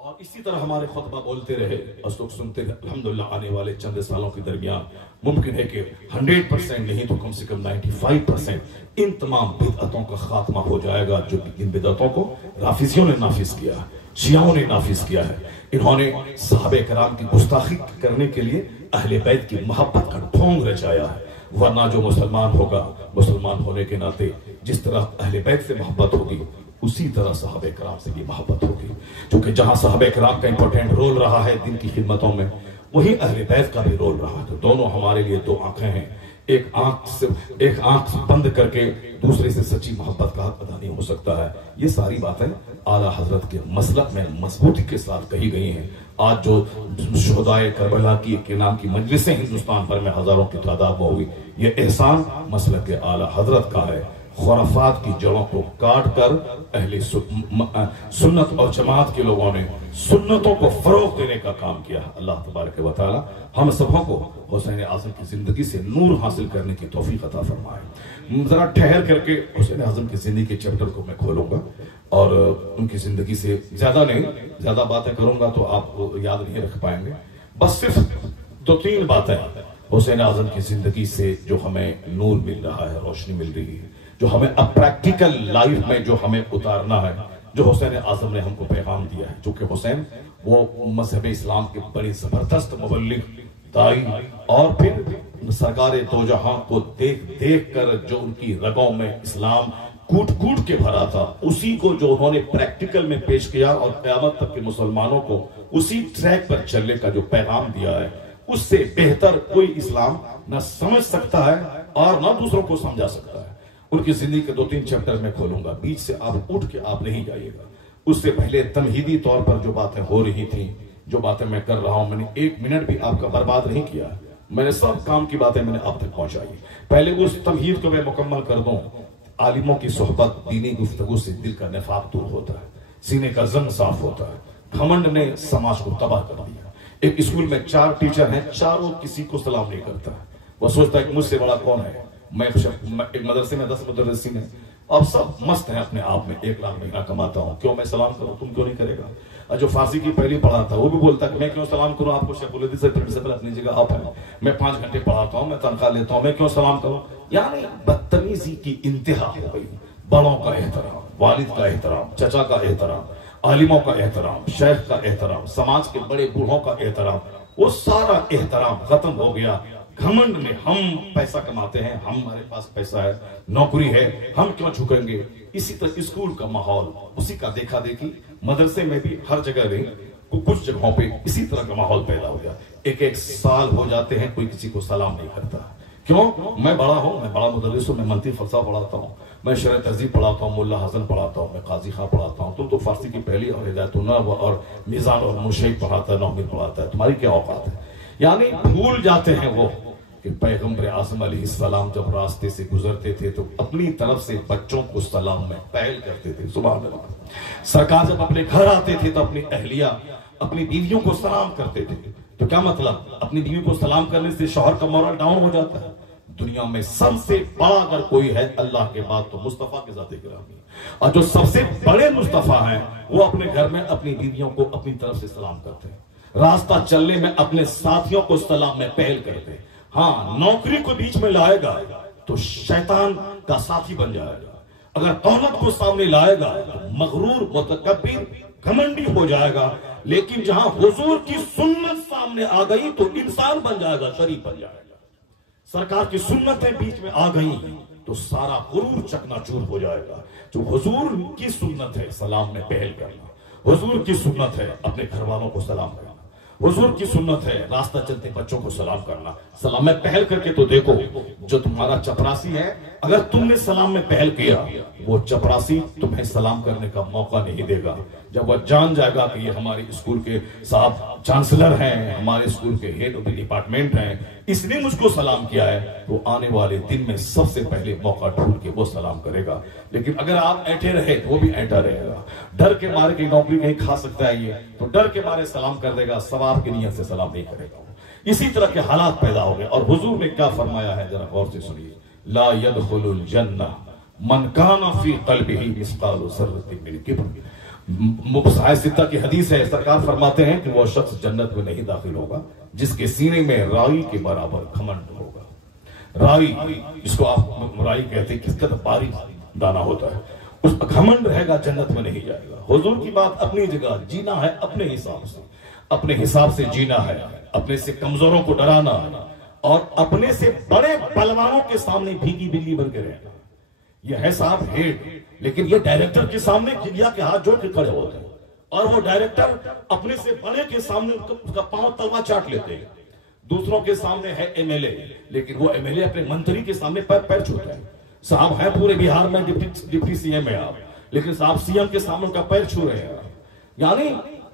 और इसी तरह हमारे खुतबा बोलते रहे और लोग सुनते रहे। अल्हम्दुलिल्लाह आने वाले चंद सालों के दरमियान मुमकिन है कि 100% नहीं तो कम से कम 95% इन तमाम बिदअतों का खात्मा हो जाएगा जो इन बिदअतों को राफिजियों ने नाफिज किया है, शियाओं ने नाफिज किया है। इन्होंने सहाबे कराम की गुस्ताखी करने के लिए अहले बैत की मोहब्बत का ढोंग रचाया है। वरना जो मुसलमान होगा, मुसलमान होने के नाते जिस तरह अहले बैत से मोहब्बत होगी उसी तरह सहाबे कराम से भी मोहब्बत होगी। क्योंकि जहां सहाबे कराम का इंपॉर्टेंट रोल रहा है दिन की खिदमतों में, वही अहले बैत का भी रोल रहा है। तो दोनों हमारे लिए दो आंखें हैं, एक आंख बंद करके दूसरे से सच्ची मोहब्बत का हक अदा नहीं हो सकता है। ये सारी बातें आला हजरत के मसलक में मजबूती के साथ कही गई हैं। आज जो शुहदाए करबला के नाम की मजलिसें हिंदुस्तान भर में हजारों की तादाद में हुई, ये एहसान मसलक के आला हजरत का है। खुराफात की जड़ों को काट कर अहले सुन्नत और जमात के लोगों ने सुन्नतों को फरोग देने का काम किया। अल्लाह तबारक व तआला हम सबों को हुसैन आजम की जिंदगी से नूर हासिल करने की तौफीक अता फरमाए। जरा ठहर करके हुसैन आजम की जिंदगी के चैप्टर को मैं खोलूंगा और उनकी जिंदगी से ज्यादा बातें करूंगा तो आप याद नहीं रख पाएंगे। बस सिर्फ 2-3 बातें हुसैन आजम की जिंदगी से जो हमें नूर मिल रहा है, रोशनी मिल रही है, जो हमें अब प्रैक्टिकल लाइफ में जो हमें उतारना है, जो हुसैन आजम ने हमको पैगाम दिया है। चूंकि हुसैन वो मजहब इस्लाम के बड़े जबरदस्त मुबल्लिग, दाई और फिर सरकारे दो जहां को देख देख कर जो उनकी रगों में इस्लाम कूट कूट के भरा था, उसी को जो उन्होंने प्रैक्टिकल में पेश किया और क़यामत तक के मुसलमानों को उसी ट्रैक पर चलने का जो पैगाम दिया है, उससे बेहतर कोई इस्लाम न समझ सकता है और न दूसरों को समझा सकता है। उनकी जिंदगी के 2-3 चैप्टर में खोलूंगा, बीच से आप उठ के आप नहीं जाइएगा। उससे पहले तमहीदी तौर पर जो बातें हो रही थी, जो बातें मैं कर रहा हूं, मैंने 1 मिनट भी आपका बर्बाद नहीं किया। मैंने सब काम की बातें मैंने आप तक पहुंचाई। पहले उस तमहीद को मैं मुकम्मल कर दूं। आलिमों की सोहबत, दीनी गुफ्तगू से दिल का निफाक दूर होता है, सीने का जंग साफ होता है। घमंड ने समाज को तबाह कर दिया। एक स्कूल में 4 टीचर हैं, चारों किसी को सलाम नहीं करता। वह सोचता है कि मुझसे बड़ा कौन है। मैं एक मदरसे में 10 मुदर्रिसीन हैं, अब सब मस्त हैं अपने आप में, 1 लाख महीना कमाता हूं, क्यों मैं सलाम करूं, तुम क्यों नहीं करेगा। और जो फारसी की पहली पढ़ाता वो भी बोलता कि मैं क्यों सलाम करूं, आपको शेखुल से प्रिंसिपल अपनी जगह आप हैं, मैं 5 घंटे पढ़ाता हूं, मैं तनख्वाह लेता हूं, मैं क्यों सलाम करूं। यानी बदतमीजी की इंतहा हो गई। बड़ों का एहतराम, वालिद का एहतराम, चचा का एहतराम, आलिमों का एहतराम, शेख का एहतराम, समाज के बड़े बूढ़ों का एहतराम, वो सारा एहतराम खत्म हो गया। घमंड में हम पैसा कमाते हैं, हमारे पास पैसा है, नौकरी है, हम क्यों झुकेंगे। इसी तरह स्कूल का माहौल, उसी का देखा देखी, मदरसे में भी हर जगह नहीं, कुछ जगहों पे इसी तरह का माहौल पैदा हो गया। 1-1 साल हो जाते हैं, कोई किसी को सलाम नहीं करता। क्यों? मैं बड़ा हूं, मैं बड़ा मुदर्रिस हूं, मैं मंतिक फलसफा पढ़ाता हूं, मैं शरह तहज़ीब पढ़ाता हूं, मुल्ला हसन पढ़ाता हूं, मैं काजी खां पढ़ाता हूं, तुम तो फारसी की पहली और हिदायतुन्नहव और मीज़ान और मुशैब पढ़ाता है, नौमिल पढ़ाता है, तुम्हारी क्या औकात है। यानी भूल जाते हैं वो कि पैगंबर आज़म अलैहिस्सलाम जब रास्ते से गुजरते थे तो अपनी तरफ से बच्चों को सलाम में पहल करते थे। सुभान अल्लाह। सरकार जब अपने घर आते थे तो अपनी अहलिया, अपनी बीवियों को सलाम करते थे। तो क्या मतलब, अपनी बीवी को सलाम करने से शौहर का मोरल डाउन हो जाता है? दुनिया में सबसे बड़ा अगर कोई है अल्लाह के बाद तो मुस्तफा के ज़ाते गिरामी, और जो सबसे बड़े मुस्तफा हैं वो अपने घर में अपनी बीवियों को अपनी तरफ से सलाम करते हैं। रास्ता चलने में अपने साथियों को सलाम में पहल करते हैं। हाँ, नौकरी को बीच में लाएगा तो शैतान का साथी बन जाएगा। अगर दौलत को सामने लाएगा तो मगरूर, मुतकब्बिर, घमंडी हो जाएगा। लेकिन जहां हुजूर की सुन्नत सामने आ गई तो इंसान बन जाएगा, शरीफ बन जाएगा। सरकार की सुन्नतें बीच में आ गई तो सारा गुरूर चकनाचूर हो जाएगा। जो हुजूर की सुन्नत है सलाम में पहल करना, हुजूर की सुन्नत है अपने घर वालों को सलाम करना, हुजूर की सुन्नत है रास्ता चलते बच्चों को सलाम करना। सलाम में पहल करके तो देखो, जो तुम्हारा चपरासी है, अगर तुमने सलाम में पहल किया वो चपरासी तुम्हें सलाम करने का मौका नहीं देगा। जब वह जान जाएगा कि ये हमारे स्कूल के साहब चांसलर हैं, हमारे स्कूल के हेड ऑफ द डिपार्टमेंट हैं, इसने मुझको सलाम किया है, वो आने वाले दिन में सबसे पहले मौका ढूंढ के वो सलाम करेगा। लेकिन अगर आप ऐंठे रहे तो वो भी ऐंठा रहेगा। डर के मारे की नौकरी कहीं खा सकता है ये, तो डर के मारे सलाम कर देगा, सवाब की नियत से सलाम नहीं करेगा। इसी तरह के हालात पैदा हो गए। और हुजूर ने क्या फरमाया है जरा गौर से सुनिए, ला यदखुलुल जन्नह मन काना फी क़ल्बिही मिस्क़ालु ज़र्रतिन मिन किब्र। मुबस्सिता की हदीस है, सरकार फरमाते हैं कि वो शख्स जन्नत में नहीं दाखिल होगा जिसके सीने में राई के बराबर घमंड होगा। राई, इसको आप राई कहते हैं, किस तरह बारीक दाना होता है, उस घमंड रहेगा, जन्नत में नहीं जाएगा। हुजूर की बात अपनी जगह, जीना है अपने हिसाब से, अपने हिसाब से जीना है, अपने से कमजोरों को डराना है और अपने से बड़े बलवानों के सामने भीगी बिल्ली बन के रहना। ये है साहब हेड, लेकिन ये डायरेक्टर के सामने जिंदगिया के हाथ जोड़ के खड़े होते हैं, और वो डायरेक्टर अपने से बड़े के सामने उसका पांव तलवा चाट लेते हैं। दूसरों के सामने है एमएलए, लेकिन वो एमएलए अपने मंत्री के सामने पैर छूता है। साहब है पूरे बिहार में डिप्टी सीएम है आप, लेकिन साहब सीएम के सामने उनका पैर छू रहे हैं। यानी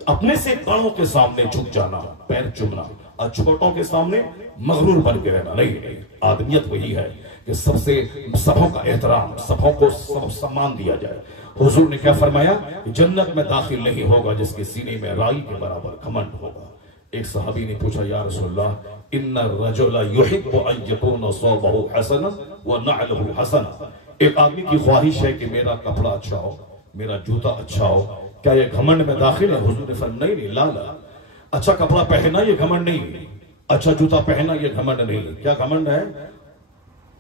अपने से बड़ों के सामने झुक जाना, पैर चूमना, और छोटों के सामने मगरूर बन के रहना। नहीं, आदमियत वही है कि सबसे सबों का एहतराम, सबों को सब सम्मान दिया जाए। हुजूर ने क्या फरमाया, जन्नत में दाखिल नहीं होगा जिसके सीने में राई के बराबर घमंड होगा। एक सहाबी ने पूछा, या रसूलल्लाह, इन्ना रजुला युहिब्बु अन यकूना सौबहु हसनन व नअलहु हसना। एक आदमी की ख्वाहिश है कि मेरा कपड़ा अच्छा हो, मेरा जूता अच्छा हो, क्या ये घमंड में दाखिल है? हुजूर ने फरमाया, नहीं, ला। अच्छा कपड़ा पहना ये घमंड नहीं, अच्छा जूता पहना ये घमंड नहीं। क्या घमंड है?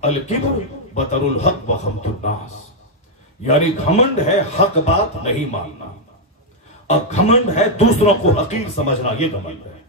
अल किब्र बतरुल हक व खमतुन नास। यानी घमंड है हक बात नहीं मानना, और घमंड है दूसरों को हकीर समझना, ये घमंड है।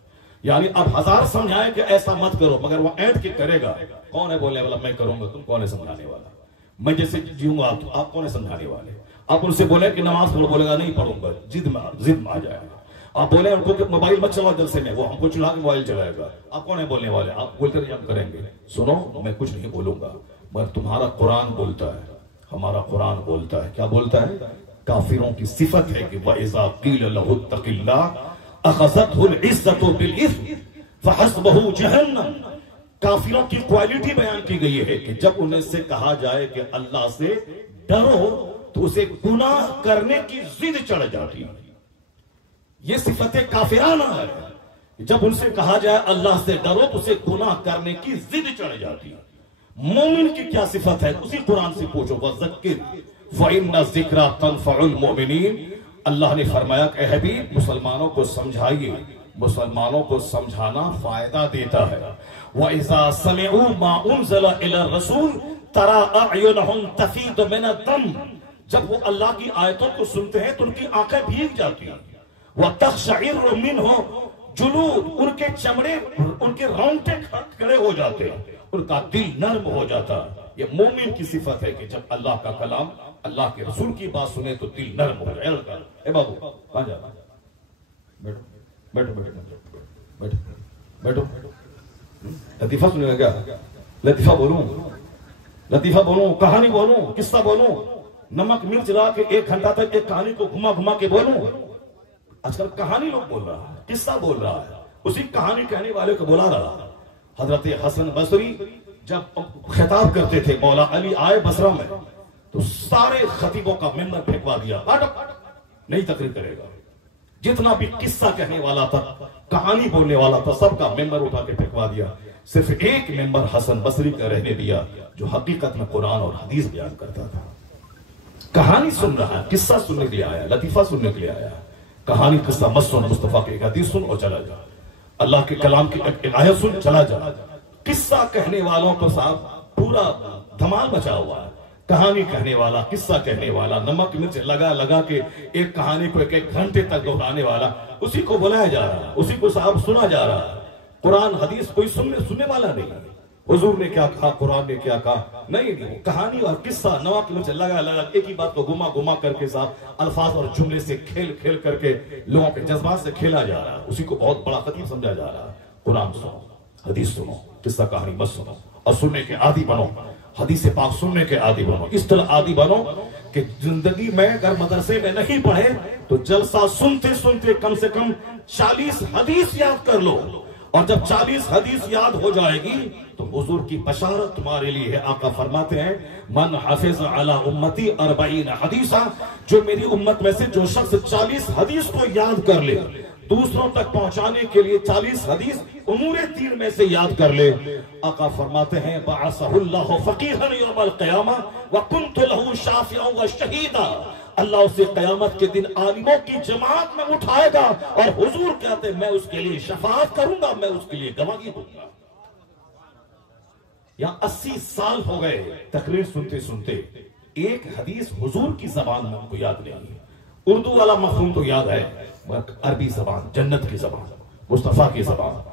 यानी अब हजार समझाए कि ऐसा मत करो, मगर वो ऐंठ के करेगा। कौन है बोलने वाला? मैं करूंगा। तुम कौन है समझाने वाला? मैं जैसे जीऊंगा आप कौन है समझाने वाले? आप उनसे बोले कि नमाज पढ़ो, बोलेगा नहीं पढ़ूंगा, जिद में आ जाएगा। आप बोले उनको कि मोबाइल मत चलाओ जलसे में, वो हमको चला के मोबाइल चलाएगा। आप कौन है बोलने वाले? आप बोलते रहिए हम करेंगे। सुनो, मैं कुछ नहीं बोलूंगा, मगर तुम्हारा कुरान बोलता है, हमारा कुरान बोलता है। क्या बोलता है? काफिरों की सिफत है कि वइज़ा क़ील लहु इत्तक़िल्लाह अख़ज़तहुल इज़्ज़तु बिल इस्म फ़हस्बहु जहन्नम। काफिरों की क्वालिटी बयान की गई है कि जब उन्हें से कहा जाए कि अल्लाह से डरो तो उसे गुनाह करने की जिद चढ़ जाती है। ये सिफतें काफिराना है। जब उनसे कहा जाए अल्लाह से डरो तो उसे गुनाह करने की जिद चढ़ जाती है। मोमिन की क्या सिफत है? उसी कुरान से पूछो, वज़क्किर फ़इन्न ज़िक्रा तनफ़उल मोमिनीन। अल्लाह ने फरमाया कि हबीब मुसलमानों को समझाइए, मुसलमानों को समझाना फायदा देता है। वइज़ा समिअू मा उनज़िला इला रसूल तरा अयुनहुम तफ़ीदु मिनद-दम। जब वो अल्लाह की आयतों को सुनते हैं तो उनकी आंखें भीग जाती हैं। वतक़शइर्रु मिन्हु जुलूद, उनके चमड़े, उनके रोंगटे खड़े हो जाते हैं, उनका दिल नर्म हो जाता है। ये मोमिन की सिफत है कि जब अल्लाह का कलाम, अल्लाह के रसूल की बात सुने तो दिल नर्म हो जाए। ए बाबू कहां जा? बैठो बैठो बैठो बैठो बैठो। लतीफा सुनेगा क्या? लतीफा बोलूं, लतीफा बोलूं, कहानी बोलूं, किस्सा बोलूं, नमक मिर्च ला के 1 घंटा तक एक कहानी को घुमा घुमा के बोलूं? आजकल कहानी लोग बोल रहा है, किस्सा बोल रहा है, उसी कहानी कहने वाले को बुला रहा है। हजरत हसन बसरी जब खिताब करते थे, मौला अली आए बसरा में तो सारे खतीबों का मेंबर फेंकवा दिया, नहीं तकरीर करेगा। जितना भी किस्सा कहने वाला था, कहानी बोलने वाला था, सबका मेंबर उठा के फेंकवा दिया। सिर्फ एक मेंबर हसन बसरी का रहने दिया, जो हकीकत में कुरान और हदीस बयान करता था। कहानी सुन रहा है, किस्सा सुनने के लिए आया, लतीफा सुनने के लिए आया, कहानी किस्सा मत सुन, मुस्तफा की एक हदीस सुन और चला जा, अल्लाह के कलाम की एक आयत सुन, चला जा। किस्सा कहने वालों को साहब पूरा धमाल मचा हुआ है। कहानी कहने वाला, किस्सा कहने वाला, नमक मिर्च लगा लगा के एक कहानी को एक घंटे तक दोहराने वाला, उसी को बुलाया जा रहा है, उसी को साहब सुना जा रहा है। कुरान हदीस कोई सुनने वाला नहीं है। हुजूर ने क्या कहा, कुरान ने क्या कहा, नहीं, कहानी और किस्सा नमक मिर्च लगा लगा एक ही बात को घुमा घुमा करके साहब अल्फाज और जुमले से खेल खेल करके लोगों के जज्बात से खेला जा रहा है, उसी को बहुत बड़ा खतीब समझा जा रहा है। कुरान सुनो, हदीस सुनो, किस्सा कहानी मत सुनो, और सुनने के आदी बनो, हदीस पाक सुनने के आदी बनो। इस तरह आदी बनो कि जिंदगी में अगर मदरसे में नहीं पढ़े तो जलसा सुनते सुनते कम से कम 40 हदीस याद कर लो, और जब 40 हदीस याद हो जाएगी तो हुजूर की बशारत तुम्हारे लिए है। आका फरमाते हैं, मन हाफिज अला उम्मती 40 हदीसा, जो मेरी उम्मत में से जो शख्स 40 हदीस को याद कर ले, दूसरों तक पहुंचाने के लिए 40 हदीस उमूरे तीन में से याद कर ले। आका फरमाते हैं, बअसहुल्लाहु फकीहन यौमल क़ियामा व कुन्तु लहू शाफ़िअन व शहीदा, अल्लाह उसे क़यामत के दिन आलिमों की जमात में उठाएगा और हुजूर कहते हैं मैं उसके लिए शफाअत करूंगा, मैं उसके लिए गवाही दूंगा। यहां 80 साल हो गए तकरीर सुनते सुनते, एक हदीस हुजूर की जबान में हमको याद नहीं है। उर्दू वाला मफहूम तो याद है, अरबी जबान, जन्नत की जबान, मुस्तफा की जबान,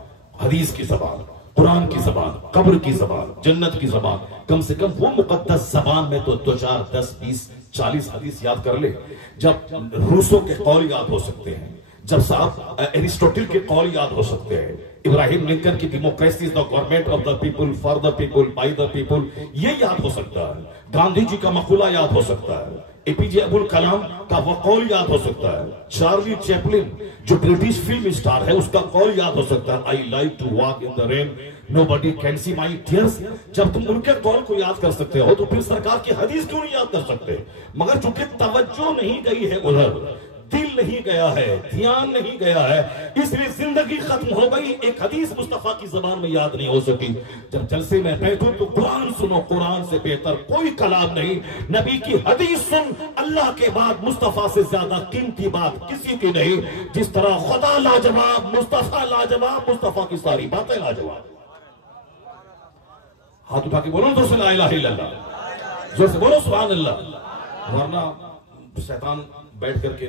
हदीस की जबान, कुरान की जबान, कब्र की जबान, जन्नत की जबान, कम से कम वो मुकद्दस जबान में तो 2, 4, 10, 20, 40 हदीस याद कर ले। जब रूसों के कौल याद हो सकते हैं, जब साहब एरिस्टोटल के कौल याद हो सकते हैं, इब्राहिम लिंकन की democracy is the government of the people, for the people, by the people, ये याद हो सकता है। गांधी जी का मकूला याद हो सकता है, एपीजे अब्दुल कलाम का वो कौल याद हो सकता है, चार्ली चैपलिन जो ब्रिटिश फिल्म स्टार है उसका कौल याद हो सकता है, I like to walk in the rain, nobody can see my tears. जब तुम उनके कौल को याद कर सकते हो तो फिर सरकार की हदीस क्यों नहीं याद कर सकते? मगर चूंकि तवज्जो नहीं गई है उधर, दिल नहीं गया है, ध्यान नहीं गया है, इसलिए जिंदगी खत्म हो गई। एक हदीस मुस्तफा की जबान में याद नहीं हो सकी। जब जलसे में बैठो तो कुरान सुनो, कुरान से बेहतर कोई कलाम नहीं। नबी की हदीस सुन, अल्लाह के बाद मुस्तफा से ज्यादा कीमती बात किसी की नहीं। जिस तरह खुदा लाजवाब, मुस्तफा लाजवाब, मुस्तफा की सारी बातें लाजवाब। हाथ उठा के बोलो जोर से ला इलाहा इल्लल्लाह, जोर से बोलो सुभान अल्लाह, वरना शैतान बैठ करके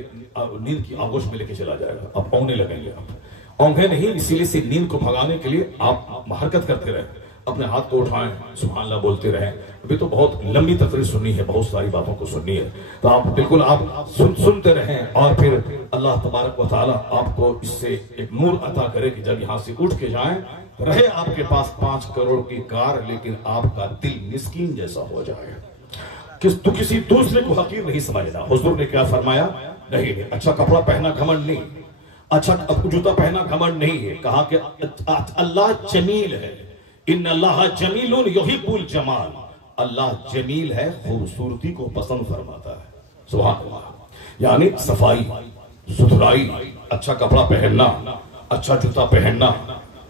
नींद की आगोश में लेके चला जाएगा। अब औंधे लगेंगे, आप औंधे नहीं, इसीलिए से नींद को भगाने के लिए आप हरकत करते रहे, अपने हाथ को उठाएं, सुभान अल्लाह बोलते रहें। अभी तो बहुत लंबी तकरीर सुननी है, बहुत सारी बातों को सुननी है, तो आप बिल्कुल आप सुनते रहें, और फिर अल्लाह तबारक व तआला आपको इससे एक नूर अता करे कि जब यहाँ से उठ के जाएं रहे आपके पास 5 करोड़ की कार, लेकिन आपका दिल मिस्कीन जैसा हो जाए। तो किसी दूसरे को हकीर नहीं समझना। हुजूर ने क्या फरमाया? नहीं, अच्छा कपड़ा पहना घमंड नहीं, अच्छा जूता पहना घमंड नहीं है। कहा कि अल्लाह जमील है, इन अल्लाह जमीलुन युहिब्बुल जमाल, अल्लाह जमील है, खूबसूरती को पसंद फरमाता है। सुभान अल्लाह। यानी सफाई सुथराई, अच्छा कपड़ा पहनना, अच्छा जूता पहनना,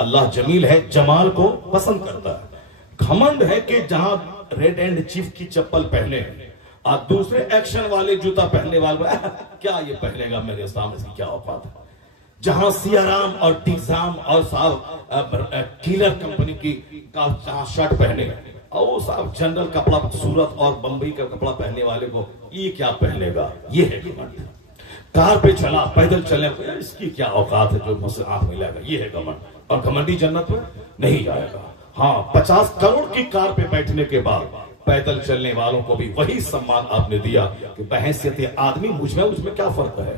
अल्लाह जमील है, जमाल को पसंद करता है। घमंड है कि जहां रेड एंड चीफ की चप्पल पहने और दूसरे एक्शन वाले जूता पहनने वाले क्या ये पहनेगा मेरे सामने, इसकी क्या औकात है। जहां सियाराम और टीजाम और साहब कीलर कंपनी की जहां शर्ट पहने, और वो साहब जनरल कपड़ा सूरत और बंबई का कपड़ा पहनने वाले को ये क्या पहनेगा, ये है घमंड। कार पे चला, पैदल चले, इसकी क्या औकात है जो मुझसे आंख मिलाएगा, ये है घमंड। और घमंडी जन्नत में नहीं जाएगा। हाँ, 50 करोड़ की कार पे बैठने के बाद पैदल चलने वालों को भी वही सम्मान आपने दिया कि बहैसियत आदमी मुझ में उसमें क्या फर्क है।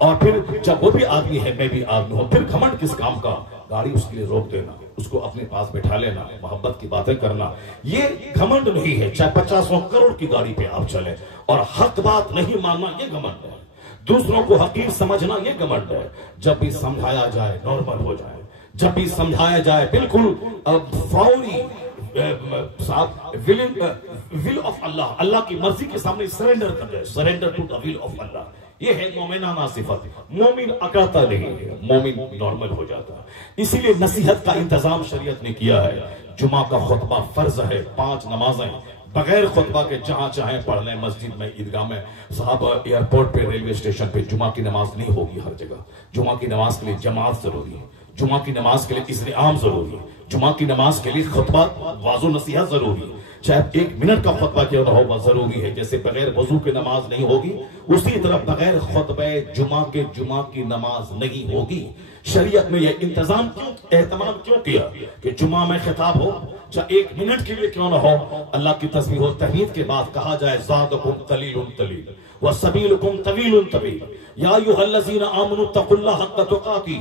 और फिर जब वो भी आदमी है, मैं भी आदमी हूं, फिर घमंड किस काम का? गाड़ी उसके लिए रोक देना, उसको अपने पास बैठा लेना, मोहब्बत की बातें करना, ये घमंड नहीं है। चाहे 50 करोड़ की गाड़ी पे आप चले और हक बात नहीं मानना, ये घमंड है। दूसरों को हकीर समझना, ये घमंड है। जब भी समझाया जाए, नॉर्मल हो जाए, जब भी समझाया जाए बिल्कुल फौरी साहब विल ऑफ अल्लाह, अल्लाह की मर्जी के सामने सरेंडर कर जाए, surrender to the will of Allah. ये है मोमिनाना सिफत। मोमिन अकड़ता नहीं है, मोमिन नॉर्मल हो जाता है। इसीलिए नसीहत का इंतजाम शरीयत ने किया है। जुमा का खुतबा फर्ज है, 5 नमाजें बगैर खुतबा के जहां चाहे पढ़ लें, मस्जिद में, ईदगाह में। साहब एयरपोर्ट पे, रेलवे स्टेशन पे जुमा की नमाज नहीं होगी हर जगह। जुमा की नमाज के लिए जमात जरूरी है, जुमा की नमाज के लिए इस्तेआम जरूरी है, जुमा की नमाज के लिए खुतबा वाज़ो नसीहत जरूरी है। चाहे 1 मिनट का खुतबा क्यों ना हो वह जरूरी है। जैसे बगैर वजू की नमाज नहीं होगी, उसी तरह बगैर खुतबे जुमा की नमाज नहीं होगी। शरीयत में यह इंतजाम क्यों, एहतमाम क्यों किया कि जुमा में खिताब हो, चाहे 1 मिनट के लिए क्यों ना हो, अल्लाह की तस्बीह और तहमीद के बाद कहा जाए ज़ादकुम कलीलुन कलील व सबीलुकुम तवीलुन तवील या अय्युहल्लज़ीना आमनु तक़ुल्लाह हक़्क़ तुक़ाती।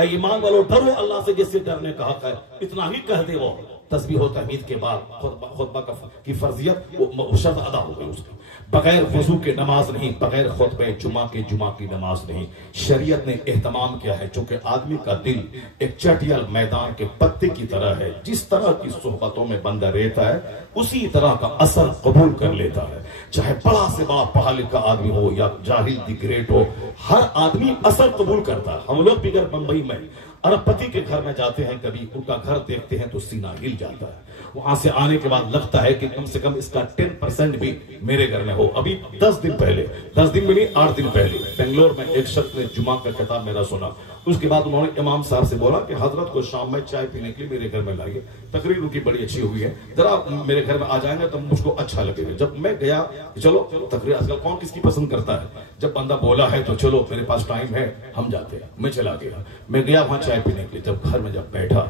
ऐ ईमान वालों, डरो अल्लाह से जैसे डरने का हक है। इतना ही कह दे वो तस्बीह और तहमीद के बाद खुतबा की फर्जियत वो शर्त अदा हो गई उसकी। बगैर वजू के नमाज नहीं, बगैर खुतबे जुमा की नमाज नहीं। शरीयत ने एहतमाम किया है, चूंकि आदमी का दिल एक चटियल मैदान के पत्ते की तरह है। जिस तरह की सोहबतों में बंदा रहता है उसी तरह का असर कबूल कर लेता है। चाहे बड़ा से बड़ा पढ़ा लिखा आदमी हो या जाहिल दी ग्रेट हो, हर आदमी असर कबूल करता है। हम लोग भी अगर बंबई में अरबपति के घर में जाते हैं, कभी उनका घर देखते हैं तो सीना हिल जाता है। वहां से आने के बाद लगता है कि कम से कम इसका 10% भी मेरे घर में हो। अभी 10 दिन पहले, 10 दिन में नहीं 8 दिन पहले बेंगलोर में एक शख्स ने जुमा का खिताब मेरा सुना। उसके बाद उन्होंने इमाम साहब से बोला कि हजरत को शाम में चाय पीने के लिए मेरे घर में लाइए, तकरीर उनकी बड़ी अच्छी हुई है, जरा मेरे घर में आ जाएंगे तो मुझको अच्छा लगेगा। जब मैं गया, चलो तकरीर आजकल कौन किसकी पसंद करता है, जब बंदा बोला है तो चलो मेरे पास टाइम है हम जाते हैं, मैं चला गया। मैं गया वहां चाय पीने के लिए। जब घर में जब बैठा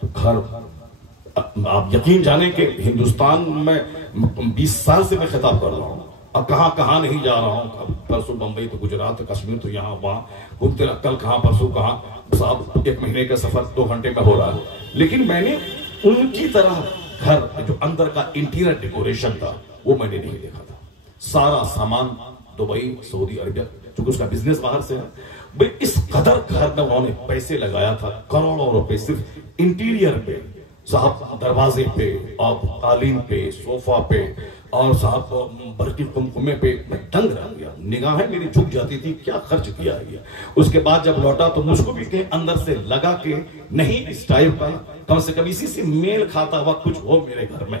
तो घर, आप यकीन जाने कि हिंदुस्तान में 20 साल से मैं खिताब कर रहा हूँ, अब कहां नहीं जा रहा हूँ। परसों बंबई तो गुजरात तो कश्मीर तो यहाँ वहां घूमते, कल कहां परसों कहां। साहब 1 महीने का सफर 2 घंटे में हो रहा है। लेकिन मैंने उनकी तरह घर जो अंदर का इंटीरियर डेकोरेशन था वो मैंने नहीं देखा था। सारा सामान दुबई, सऊदी अरबिया, क्योंकि उसका बिजनेस बाहर से है भाई, इस कदर घर में उन्होंने पैसे लगाया था, करोड़ों रुपए सिर्फ इंटीरियर पे, साहब दरवाजे पे और कालीन पे, सोफा पे और साहब बरकी कुमकुमे पे। मैं दंग रह गया, निगाहें मेरी झुक जाती थी, क्या खर्च किया है। उसके बाद जब लौटा तो मुझको भी कहीं अंदर से लगा कि नहीं, इस टाइप का कम से कम इसी से मेल खाता हुआ कुछ हो मेरे घर में।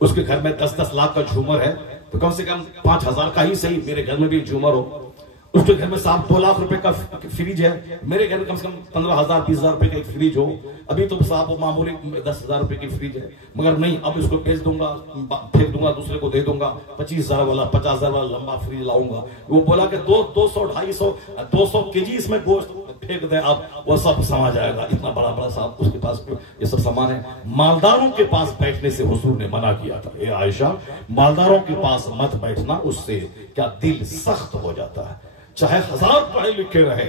उसके घर में 10-10 लाख का झूमर है तो कम से कम 5,000 का ही सही मेरे घर में भी झूमर हो। उसके घर में 2 लाख रुपए का फ्रिज है, मेरे घर में कम से कम 15,000 20,000 रुपए का एक फ्रिज हो। अभी तो साहब मामूली 10,000 रुपए की फ्रिज है, मगर नहीं, अब इसको बेच दूंगा, फेंक दूंगा, दूसरे को दे दूंगा। 25,000 वाला 50,000 वाला लंबा फ्रिज लाऊंगा। वो बोला कि 200 250 200 केजी इसमें गोश्त फेंक दे, अब वो सब समा जाएगा। इतना बड़ा बड़ा साहब उसके पास ये सब सामान है। मालदारों के पास बैठने से हुजूर ने मना किया था, ये आयशा मालदारों के पास मत बैठना, उससे क्या दिल सख्त हो जाता है। चाहे 1000 पढ़े लिखे रहे,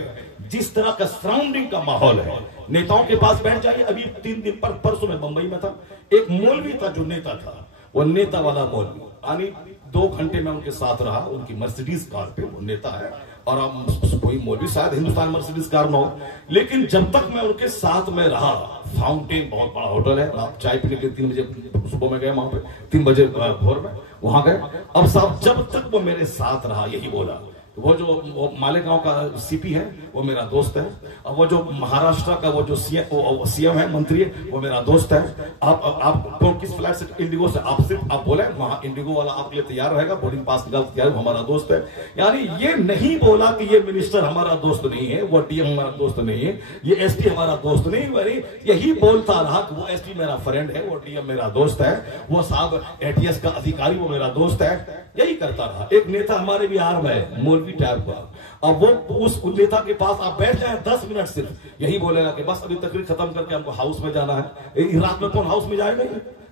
जिस तरह का सराउंडिंग का माहौल है, नेताओं के पास बैठ जाइए। अभी 3 दिन परसों में बंबई में था, एक मौलवी था जो नेता था, वो नेता वाला मौलवी, यानी 2 घंटे में उनके साथ रहा, उनकी मर्सिडीज कार पे, वो नेता है और अब कोई मौलवी शायद हिंदुस्तान मर्सिडीज कार में हो, लेकिन जब तक मैं उनके साथ में रहा, फाउंटेन बहुत बड़ा होटल है, आप चाय पीने के लिए 3 बजे सुबह में गए, वहां पे 3 बजे भोर में वहां गए। अब साहब जब तक वो मेरे साथ रहा यही बोला, वो जो मालेगांव का सीपी है वो मेरा दोस्त है, और वो जो महाराष्ट्र का वो जो सीएम है, मंत्री है, वो मेरा दोस्त है। आप किस फ्लाइट से, इंडिगो से, आप बोले वहां इंडिगो वाला आपके लिए तैयार रहेगा, बोर्डिंग पास निकाल तैयार, हमारा दोस्त है। यानी ये नहीं बोला कि ये मिनिस्टर हमारा दोस्त नहीं है, वो डीएम हमारा दोस्त नहीं है, ये एसपी हमारा दोस्त नहीं, यही बोलता रहा कि वो एसपी मेरा फ्रेंड है, वो डीएम मेरा दोस्त है, वो साहब एटीएस का अधिकारी वो मेरा दोस्त है, यही करता रहा। एक नेता हमारे बिहार में मौलवी टाइप का, अब वो उस नेता के पास आप बैठ जाए 10 मिनट सिर्फ यही बोलेगा कि बस अभी तकरीर खत्म करके हमको हाउस में जाना है। रात में कौन हाउस में जाएगा?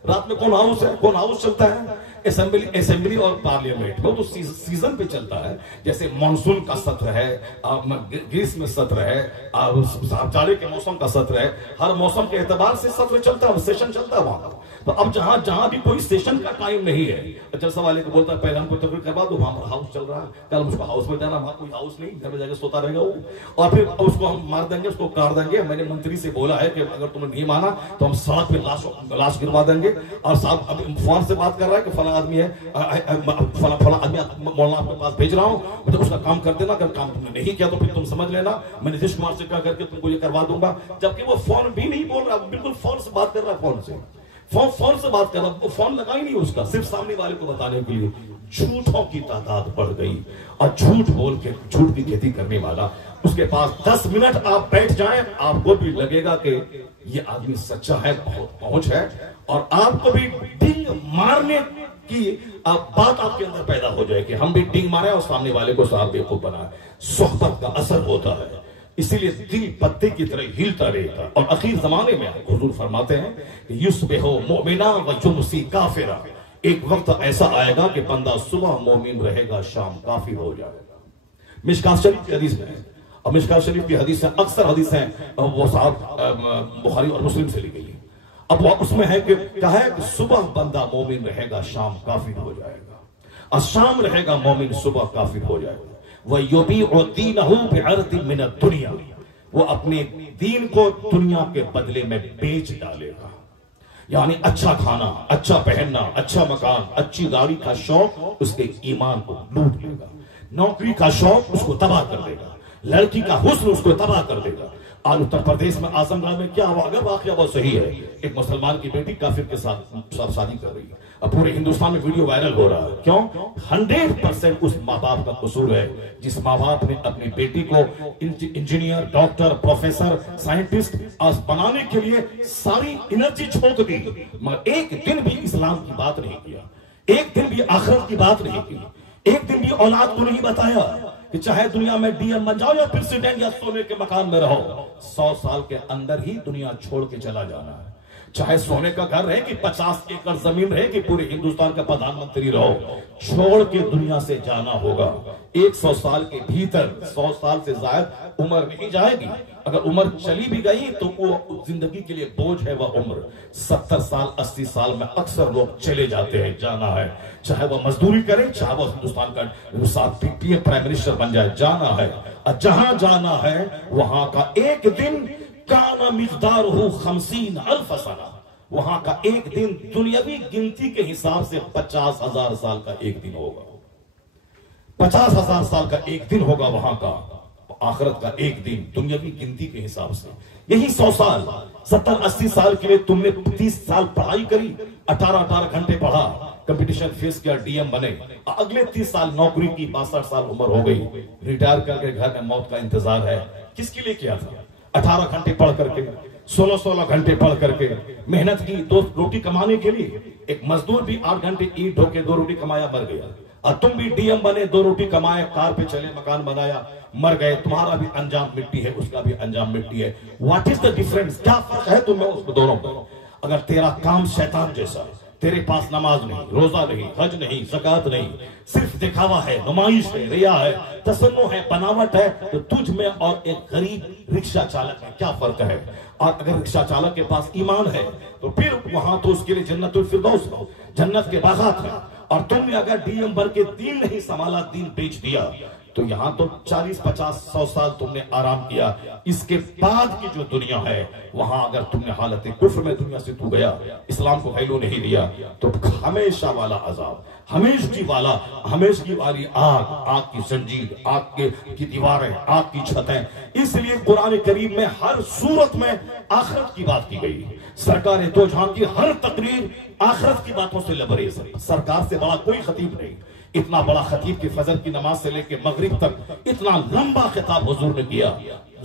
रात में कौन हाउस है, कौन हाउस चलता है? असेंबली और पार्लियामेंट वो तो सीजन पे चलता है। जैसे मानसून का सत्र है, ग्रीष्म सत्र है, जाड़े के मौसम का सत्र है, हर मौसम के एतबार से सत्र चलता है, सेशन चलता है वहां। तो अब जहां भी कोई सेशन का टाइम नहीं है, जलसा वाले को बोलता है पहले हमको तकरीर करवा दो, वहां हाउस चल रहा है, कल उसको हाउस में जाना, वहां कोई हाउस नहीं, घर में जाकर सोता रहेगा वो, और फिर उसको हम मार देंगे, उसको काट देंगे। मैंने मंत्री से बोला है कि अगर तुमने नहीं माना तो हम सड़क पे लाश गिरवा देंगे। और साहब अभी फोन से बात कर रहा है कि फला आदमी है, फला आदमी मौलाना आपके पास भेज रहा हूं, मतलब उसका काम कर देना, अगर काम तुमने नहीं किया तो फिर तुम समझ लेना मैं नीतीश कुमार से क्या करके तुमको ये करवा दूंगा। जबकि वो फोन भी नहीं बोल रहा, बिल्कुल फोन से बात कर रहा है, फोन से बात कर रहा, फोन लगा ही नहीं उसका, सिर्फ सामने वाले को बताने के लिए। झूठों की तादाद बढ़ गई और झूठ बोल के झूठ की खेती करने वाला, उसके पास 10 मिनट आप बैठ जाएं, आपको भी लगेगा कि ये आदमी सच्चा है, बहुत पहुंच है, और आपको भी डिंग मारने की बात आपके अंदर पैदा हो जाए कि हम भी डिंग मारे और सामने वाले को साहब बेवकूफ बनाए। सोहबत का असर होता है, इसीलिए दिल पत्ते की तरह हिलता रहेगा। और आखिर जमाने में हुजूर फरमाते हैं कि युस्बिहु मुमिना व युमसी काफिरा, एक वक्त ऐसा आएगा कि बंदा सुबह मोमिन रहेगा, शाम काफिर हो जाएगा। मिशकात शरीफ की हदीस में, और मिशकात शरीफ की हदीस है, अक्सर हदीस है वो साहब बुखारी और मुस्लिम से ली गई है। अब वो उसमें है कि कहा है कि सुबह बंदा मोमिन रहेगा, शाम काफिर हो जाएगा, और शाम रहेगा मोमिन, सुबह काफिर हो जाएगा। वह युबीउ दीनहु बिअर्दिन मिन दुनिया, वो अपने दीन को दुनिया के बदले में बेच डालेगा। यानी अच्छा खाना, अच्छा पहनना, अच्छा मकान, अच्छी गाड़ी का शौक उसके ईमान को लूट लेगा, नौकरी का शौक उसको तबाह कर देगा, लड़की का हुस्न उसको तबाह कर देगा। आज उत्तर प्रदेश में आजमगढ़ में क्या हुआ, अगर वाकया वो सही है, एक मुसलमान की बेटी काफिर के साथ शादी कर रही है, अब पूरे हिंदुस्तान में वीडियो वायरल हो रहा है। क्यों? 100% उस माँ बाप का कसूर है, जिस माँ बाप ने अपनी बेटी को इंजीनियर, डॉक्टर, प्रोफेसर, साइंटिस्ट बनाने के लिए सारी एनर्जी झोंक दी, मगर एक दिन भी इस्लाम की बात नहीं किया, एक दिन भी आखिरत की बात नहीं की, एक दिन भी औलाद को नहीं बताया कि चाहे दुनिया में डीएम बन जाओ या प्रेसिडेंट या सोने के मकान में रहो, 100 साल के अंदर ही दुनिया छोड़ के चला जाना है। चाहे सोने का घर रहे कि 50 एकड़ जमीन रहे कि पूरे हिंदुस्तान का प्रधानमंत्री रहो, छोड़ के दुनिया से जाना होगा। 100 साल के भीतर 100 साल से ज्यादा उम्र नहीं जाएगी। अगर उम्र चली भी गई तो वो जिंदगी के लिए बोझ है। वह उम्र 70 साल 80 साल में अक्सर लोग चले जाते हैं, जाना है, चाहे वह मजदूरी करे, चाहे वह हिंदुस्तान का पीएम प्राइम मिनिस्टर बन जाए, जाना है। और जहां जाना है वहां का एक दिन काना मिक़दारुहु 50,000 सना, वहां का एक दिन दुनियावी गिनती के हिसाब से 50,000 साल का एक दिन होगा, 50,000 साल का एक दिन होगा वहां का। आखिरत का एक दिन दुनियावी गिनती के हिसाब से। यही 100 साल 70-80 साल के लिए तुमने 30 साल पढ़ाई करी, 18 घंटे पढ़ा, कंपटीशन फेस किया, डीएम बने, अगले 30 साल नौकरी की, 62 साल उम्र हो गई, रिटायर करके घर में मौत का इंतजार है। किसके लिए किया था? 18 घंटे पढ़ करके, 16 घंटे पढ़ करके मेहनत की 2 रोटी कमाने के लिए। एक मजदूर भी 8 घंटे ईंट ढो के 2 रोटी कमाया, मर गया। और तुम भी डीएम बने, 2 रोटी कमाए, कार पे चले, मकान बनाया, मर गए। तुम्हारा भी अंजाम मिट्टी है, उसका भी अंजाम मिट्टी है। What is the difference? क्या फर्क है तुम्हें उसको दोनों को? अगर तेरा काम शैतान जैसा, तेरे पास नमाज नहीं, रोजा नहीं, हज नहीं, ज़कात नहीं, सिर्फ दिखावा है, नुमाइश है, रिया है, तसन्नु है, बनावट है, तो तुझ में और एक गरीब रिक्शा चालक में क्या फर्क है? और अगर रिक्शा चालक के पास ईमान है तो फिर वहां तो उसके लिए जन्नतुल फिरदौस, जन्नत के बागात है। और तुमने अगर डीएम बन के दीन नहीं संभाला, दीन बेच दिया, तो यहां तो 40, 50, 100 साल तुमने आराम किया। इसके बाद की जो दुनिया है, वहां अगर तुमने हालत कुफ्र में दुनिया से तू गया, इस्लाम को वैल्यू नहीं दिया, तो हमेशा वाला अजाब, हमेशगी वाली आग, आग की जंजीर, आग की दीवारें, आग की छतें। इसलिए कुरान करीम में हर सूरत में आखिरत की बात की गई। सरकार दो जहां की हर तकरीर आखिरत की बातों से लबरेज है। सरकार से बड़ा कोई खतीब नहीं। इतना बड़ा खतीब की फजर की नमाज से लेकर मगरिब तक इतना लंबा खिताब हुजूर ने किया।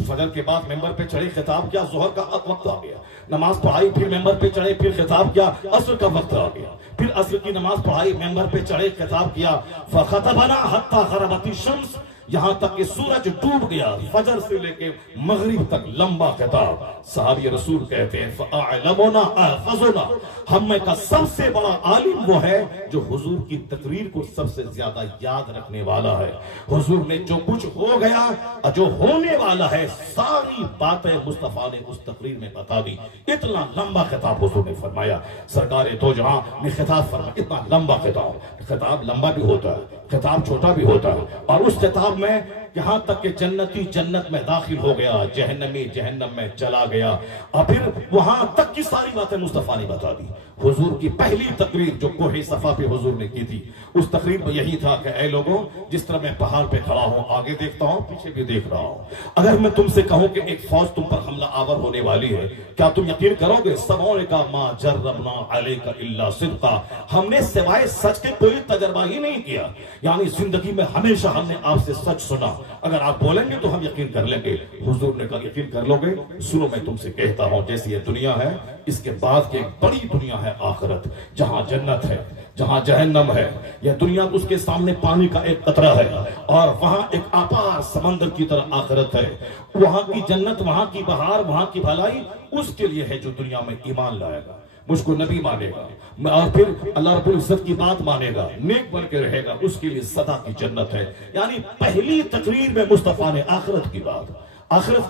फजर के बाद मेंबर पे चढ़े, खिताब किया, जोहर का वक्त आ गया, नमाज पढ़ाई, फिर मेंबर पे चढ़े, फिर खिताब किया, असर का वक्त आ गया, फिर असर की नमाज पढ़ाई, मेंबर पे चढ़े, खिताब किया, फखतबना हत्ता गरबती शम्स, यहां तक कि सूरज डूब गया, फजर से लेके मगरिब तक लंबा खिताब। साहबी रसूल कहते हैं फ़अअलमुना अहफ़ज़ुना, हम में का सबसे बड़ा आलिम वो है जो हुजूर की तकरीर को सबसे ज्यादा याद रखने वाला है। हुजूर ने जो कुछ हो गया और जो होने वाला है सारी बातें मुस्तफा ने उस तकरीर में बता दी। इतना लंबा खिताब हुजूर ने फरमाया, सरकार दो जहां ने खिताब फरमाया, इतना लंबा खिताब। खिताब लंबा भी होता है, खिताब छोटा भी होता है, और उस खिताब में यहां तक कि जन्नती जन्नत में दाखिल हो गया, जहन्नमी जहन्नम में चला गया, और फिर वहां तक की सारी बातें मुस्तफा ने बता दी। हुजूर की पहली तकरीर जो कोहे सफा पे हुजूर ने की थी, उस तकरीर में यही था कि ऐ लोगों, जिस तरह मैं पहाड़ पे खड़ा हूं, आगे देखता हूं, पीछे भी देख रहा हूं, अगर मैं तुमसे कहूं कि एक फौज तुम पर हमला आवर होने वाली है, क्या तुम यकीन करोगे? सबों ने कहा मा जर्रबना अलैका इल्ला सिद्का, हमने सिवाय सच के कोई तजर्बा ही नहीं किया, यानी जिंदगी में हमेशा हमने आपसे सच सुना, अगर आप बोलेंगे तो हम यकीन कर लेंगे। हुजूर ने कहा यकीन कर लोगे? सुनो मैं तुमसे कहता हूं, जैसी ये दुनिया है, इसके बाद की एक बड़ी दुनिया है आखिरत, जहां जन्नत है, जहां जहन्नम है। यह दुनिया उसके सामने पानी का एक कतरा है, और वहां एक अपार समंदर की तरह आखिरत है। वहां की जन्नत, वहां की बहार, वहां की भलाई उसके लिए है जो दुनिया में ईमान लाएगा, मुझको नबी मानेगा, और फिर अल्लाह रब्बुल इज्जत की बात मानेगा, नेक बन के रहेगा, उसके लिए सदा की जन्नत है। यानी पहली तकरीर में मुस्तफा ने आखिरत की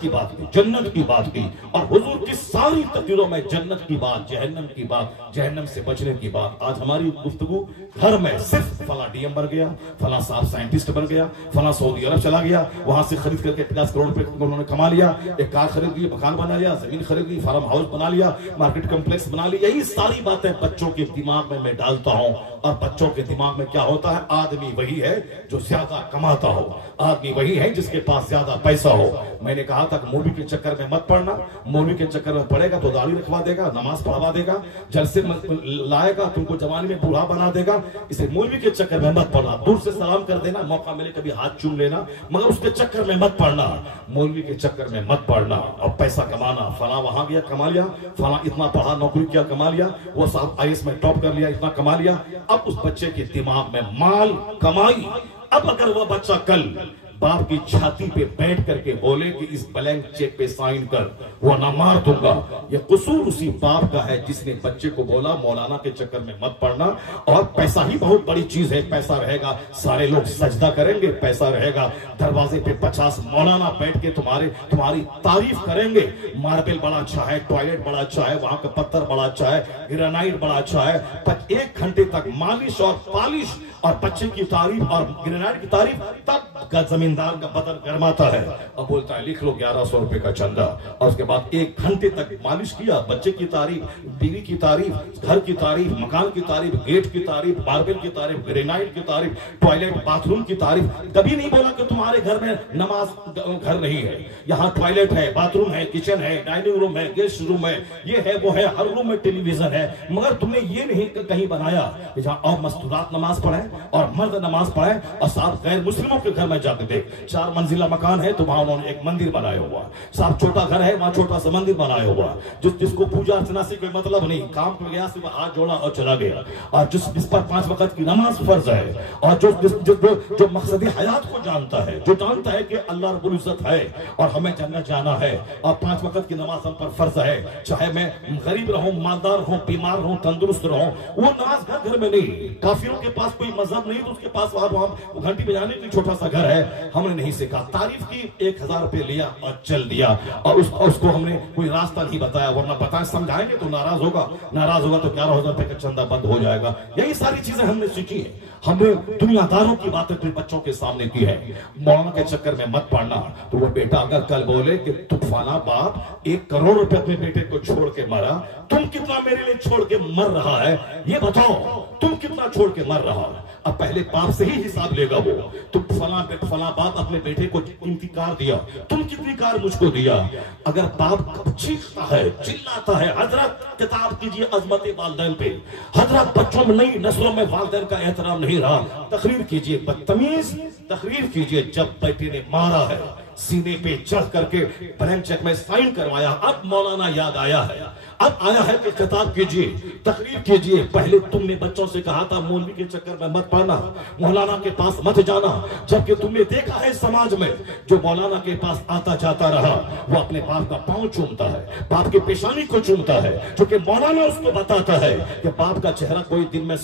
बात की, जन्नत की बात की, और हुजूर की सारी तकरीरों में जन्नत की बात, जहन्नम की बात, जहन्नम से बचने की बात। आज हमारी गुफ्तगू घर में सिर्फ फला डीएम बन गया, फला साहब साइंटिस्ट बन गया, फला सऊदी अरब चला गया, वहां से खरीद करके 50 करोड़ रुपए उन्होंने कमा लिया, एक कार खरीद ली, मकान बना लिया, जमीन खरीद ली, फार्म हाउस बना लिया, मार्केट कॉम्प्लेक्स बना लिया। यही सारी बातें बच्चों के दिमाग में मैं डालता हूं, और बच्चों के दिमाग में क्या होता है? आदमी वही है जो ज्यादा कमाता हो, आदमी वही है जिसके पास ज्यादा पैसा हो। मैंने कहा था कि मौलवी के चक्कर में मत पड़ना, मौलवी के चक्कर में पड़ेगा तो दाढ़ी रखवा देगा, नमाज पढ़वा देगा, जलसे लाएगा, तुमको जवानी में बूढ़ा बना देगा। इसे मौलवी के चक्कर में मत पड़ना, दूर से सलाम कर देना, मौका मिले कभी हाथ चूम लेना, मगर उसके चक्कर में मत पड़ना, मौलवी के चक्कर में मत पड़ना। और पैसा कमाना, फला वहां गया कमा लिया, फला इतना पढ़ा नौकरी किया कमा लिया, वो साहब IAS में टॉप कर लिया, इतना कमा लिया। अब उस बच्चे के दिमाग में माल कमाई। अब अगर वह बच्चा कल बाप की छाती पे बैठ करके बोले कि इस ब्लैंक चेक पे साइन कर, वो ना मार दूंगा, ये कसूर उसी बाप का है जिसने बच्चे को बोला मौलाना के चक्कर में मत पड़ना, और पैसा ही बहुत बड़ी चीज है, पैसा रहेगा सारे लोग सजदा करेंगे, पैसा रहेगा दरवाजे पे 50 मौलाना बैठ के तुम्हारी तारीफ करेंगे, मार्बल बड़ा अच्छा है, टॉयलेट बड़ा अच्छा है, वहां का पत्थर बड़ा अच्छा है, ग्रेनाइट बड़ा अच्छा है, 1 घंटे तक मालिश और पॉलिश और बच्चे की तारीफ और ग्रेनाइट की तारीफ, तब जमींदार का बदन गर्माता है। अब बोलता है लिख लो 1100 रुपए का चंदा, और उसके बाद 1 घंटे तक मालिश किया, बच्चे की तारीफ, बीवी की तारीफ, घर की तारीफ, मकान की तारीफ, गेट की तारीफ, मार्बल की तारीफ, ग्रेनाइट की तारीफ, टॉयलेट बाथरूम की तारीफ। कभी नहीं बोला कि तुम्हारे घर में नमाज घर नहीं है, यहाँ टॉयलेट है, बाथरूम है, किचन है, डाइनिंग रूम है, गेस्ट रूम है, ये है वो है, हर रूम में टेलीविजन है, मगर तुमने ये नहीं कहीं बनाया कि जहाँ और मस्तूरात नमाज पढ़े और मर्द नमाज पढ़े, और साथ गैर मुस्लिमों के घर में जाकर देख, 4 मंजिला मकान है तो वहां उन्होंने एक मंदिर बनाया हुआ, साहब छोटा घर है वहां छोटा सा मंदिर बनाया हुआ, जिसको पूजा अर्चना से कोई मतलब नहीं, काम पे गया सिर्फ हाथ जोड़ा और चला गया, और जिस पर 5 वक्त की नमाज फर्ज है, और जो मकसदी हयात को जानता है, जो जानता है कि अल्लाह रब्बुल इज्जत है और हमें जन्नत जाना है, और 5 वक्त की नमाज हम पर फर्ज है, चाहे मैं गरीब रहूं, मालदार हूं, बीमार हूं, तंदुरुस्त रहूं, वो नमाज घर में नहीं। काफिरों के पास कोई मजहब नहीं तो उसके पास वहां घंटी बजाने के छोटा सा घर है, हमने नहीं सीखा, तारीफ की 1000 रुपए लिया और चल दिया, और उसको हमने कोई रास्ता नहीं बताया, वरना बताए समझाएंगे तो नाराज होगा तो 11,000 रुपए का चंदा बंद हो जाएगा। यही सारी चीजें हमने सीखी है, हमने दुनियादारों की बातें अपने बच्चों के सामने की है। मौलाना के चक्कर में मत पड़ना, तो वो बेटा अगर कल बोले कि तूफाना बाप 1 करोड़ रुपए अपने बेटे को छोड़ के मरा, तुम कितना मेरे लिए छोड़ के मर रहा है, ये बताओ, तुम कितना छोड़ के मर रहा है। अब पहले बाप से ही हिसाब लेगा वो, तुम फला बाप अपने बेटे को कीमती कार दिया, तुम कितनी कार मुझको दिया। अगर बाप चीखता है, चिल्लाता है, हजरत किताब कीजिए अजमत वालिदैन पे, हजरत बच्चों में नई नस्लों में वालिदैन का एहतराम नहीं रहा, तकरीर कीजिए, बदतमीज तकरीर कीजिए, जब बेटे ने मारा है सीने पे चढ़ करके ब्लैंक चेक में साइन करवाया। अब मौलाना याद आया है, अब आया है कि खिताब कीजिए, तकरीर कीजिए। पहले तुमने बच्चों से कहा था मौलवी के चक्कर में मत पड़ना, मौलाना के पास मत जाना, जबकि तुमने देखा है समाज में जो मौलाना के पास आता जाता रहा वो अपने बाप का पांव चूमता है, बाप की पेशानी को चूमता है, क्योंकि मौलाना उसको बताता है कि बाप का चेहरा कोई दिन में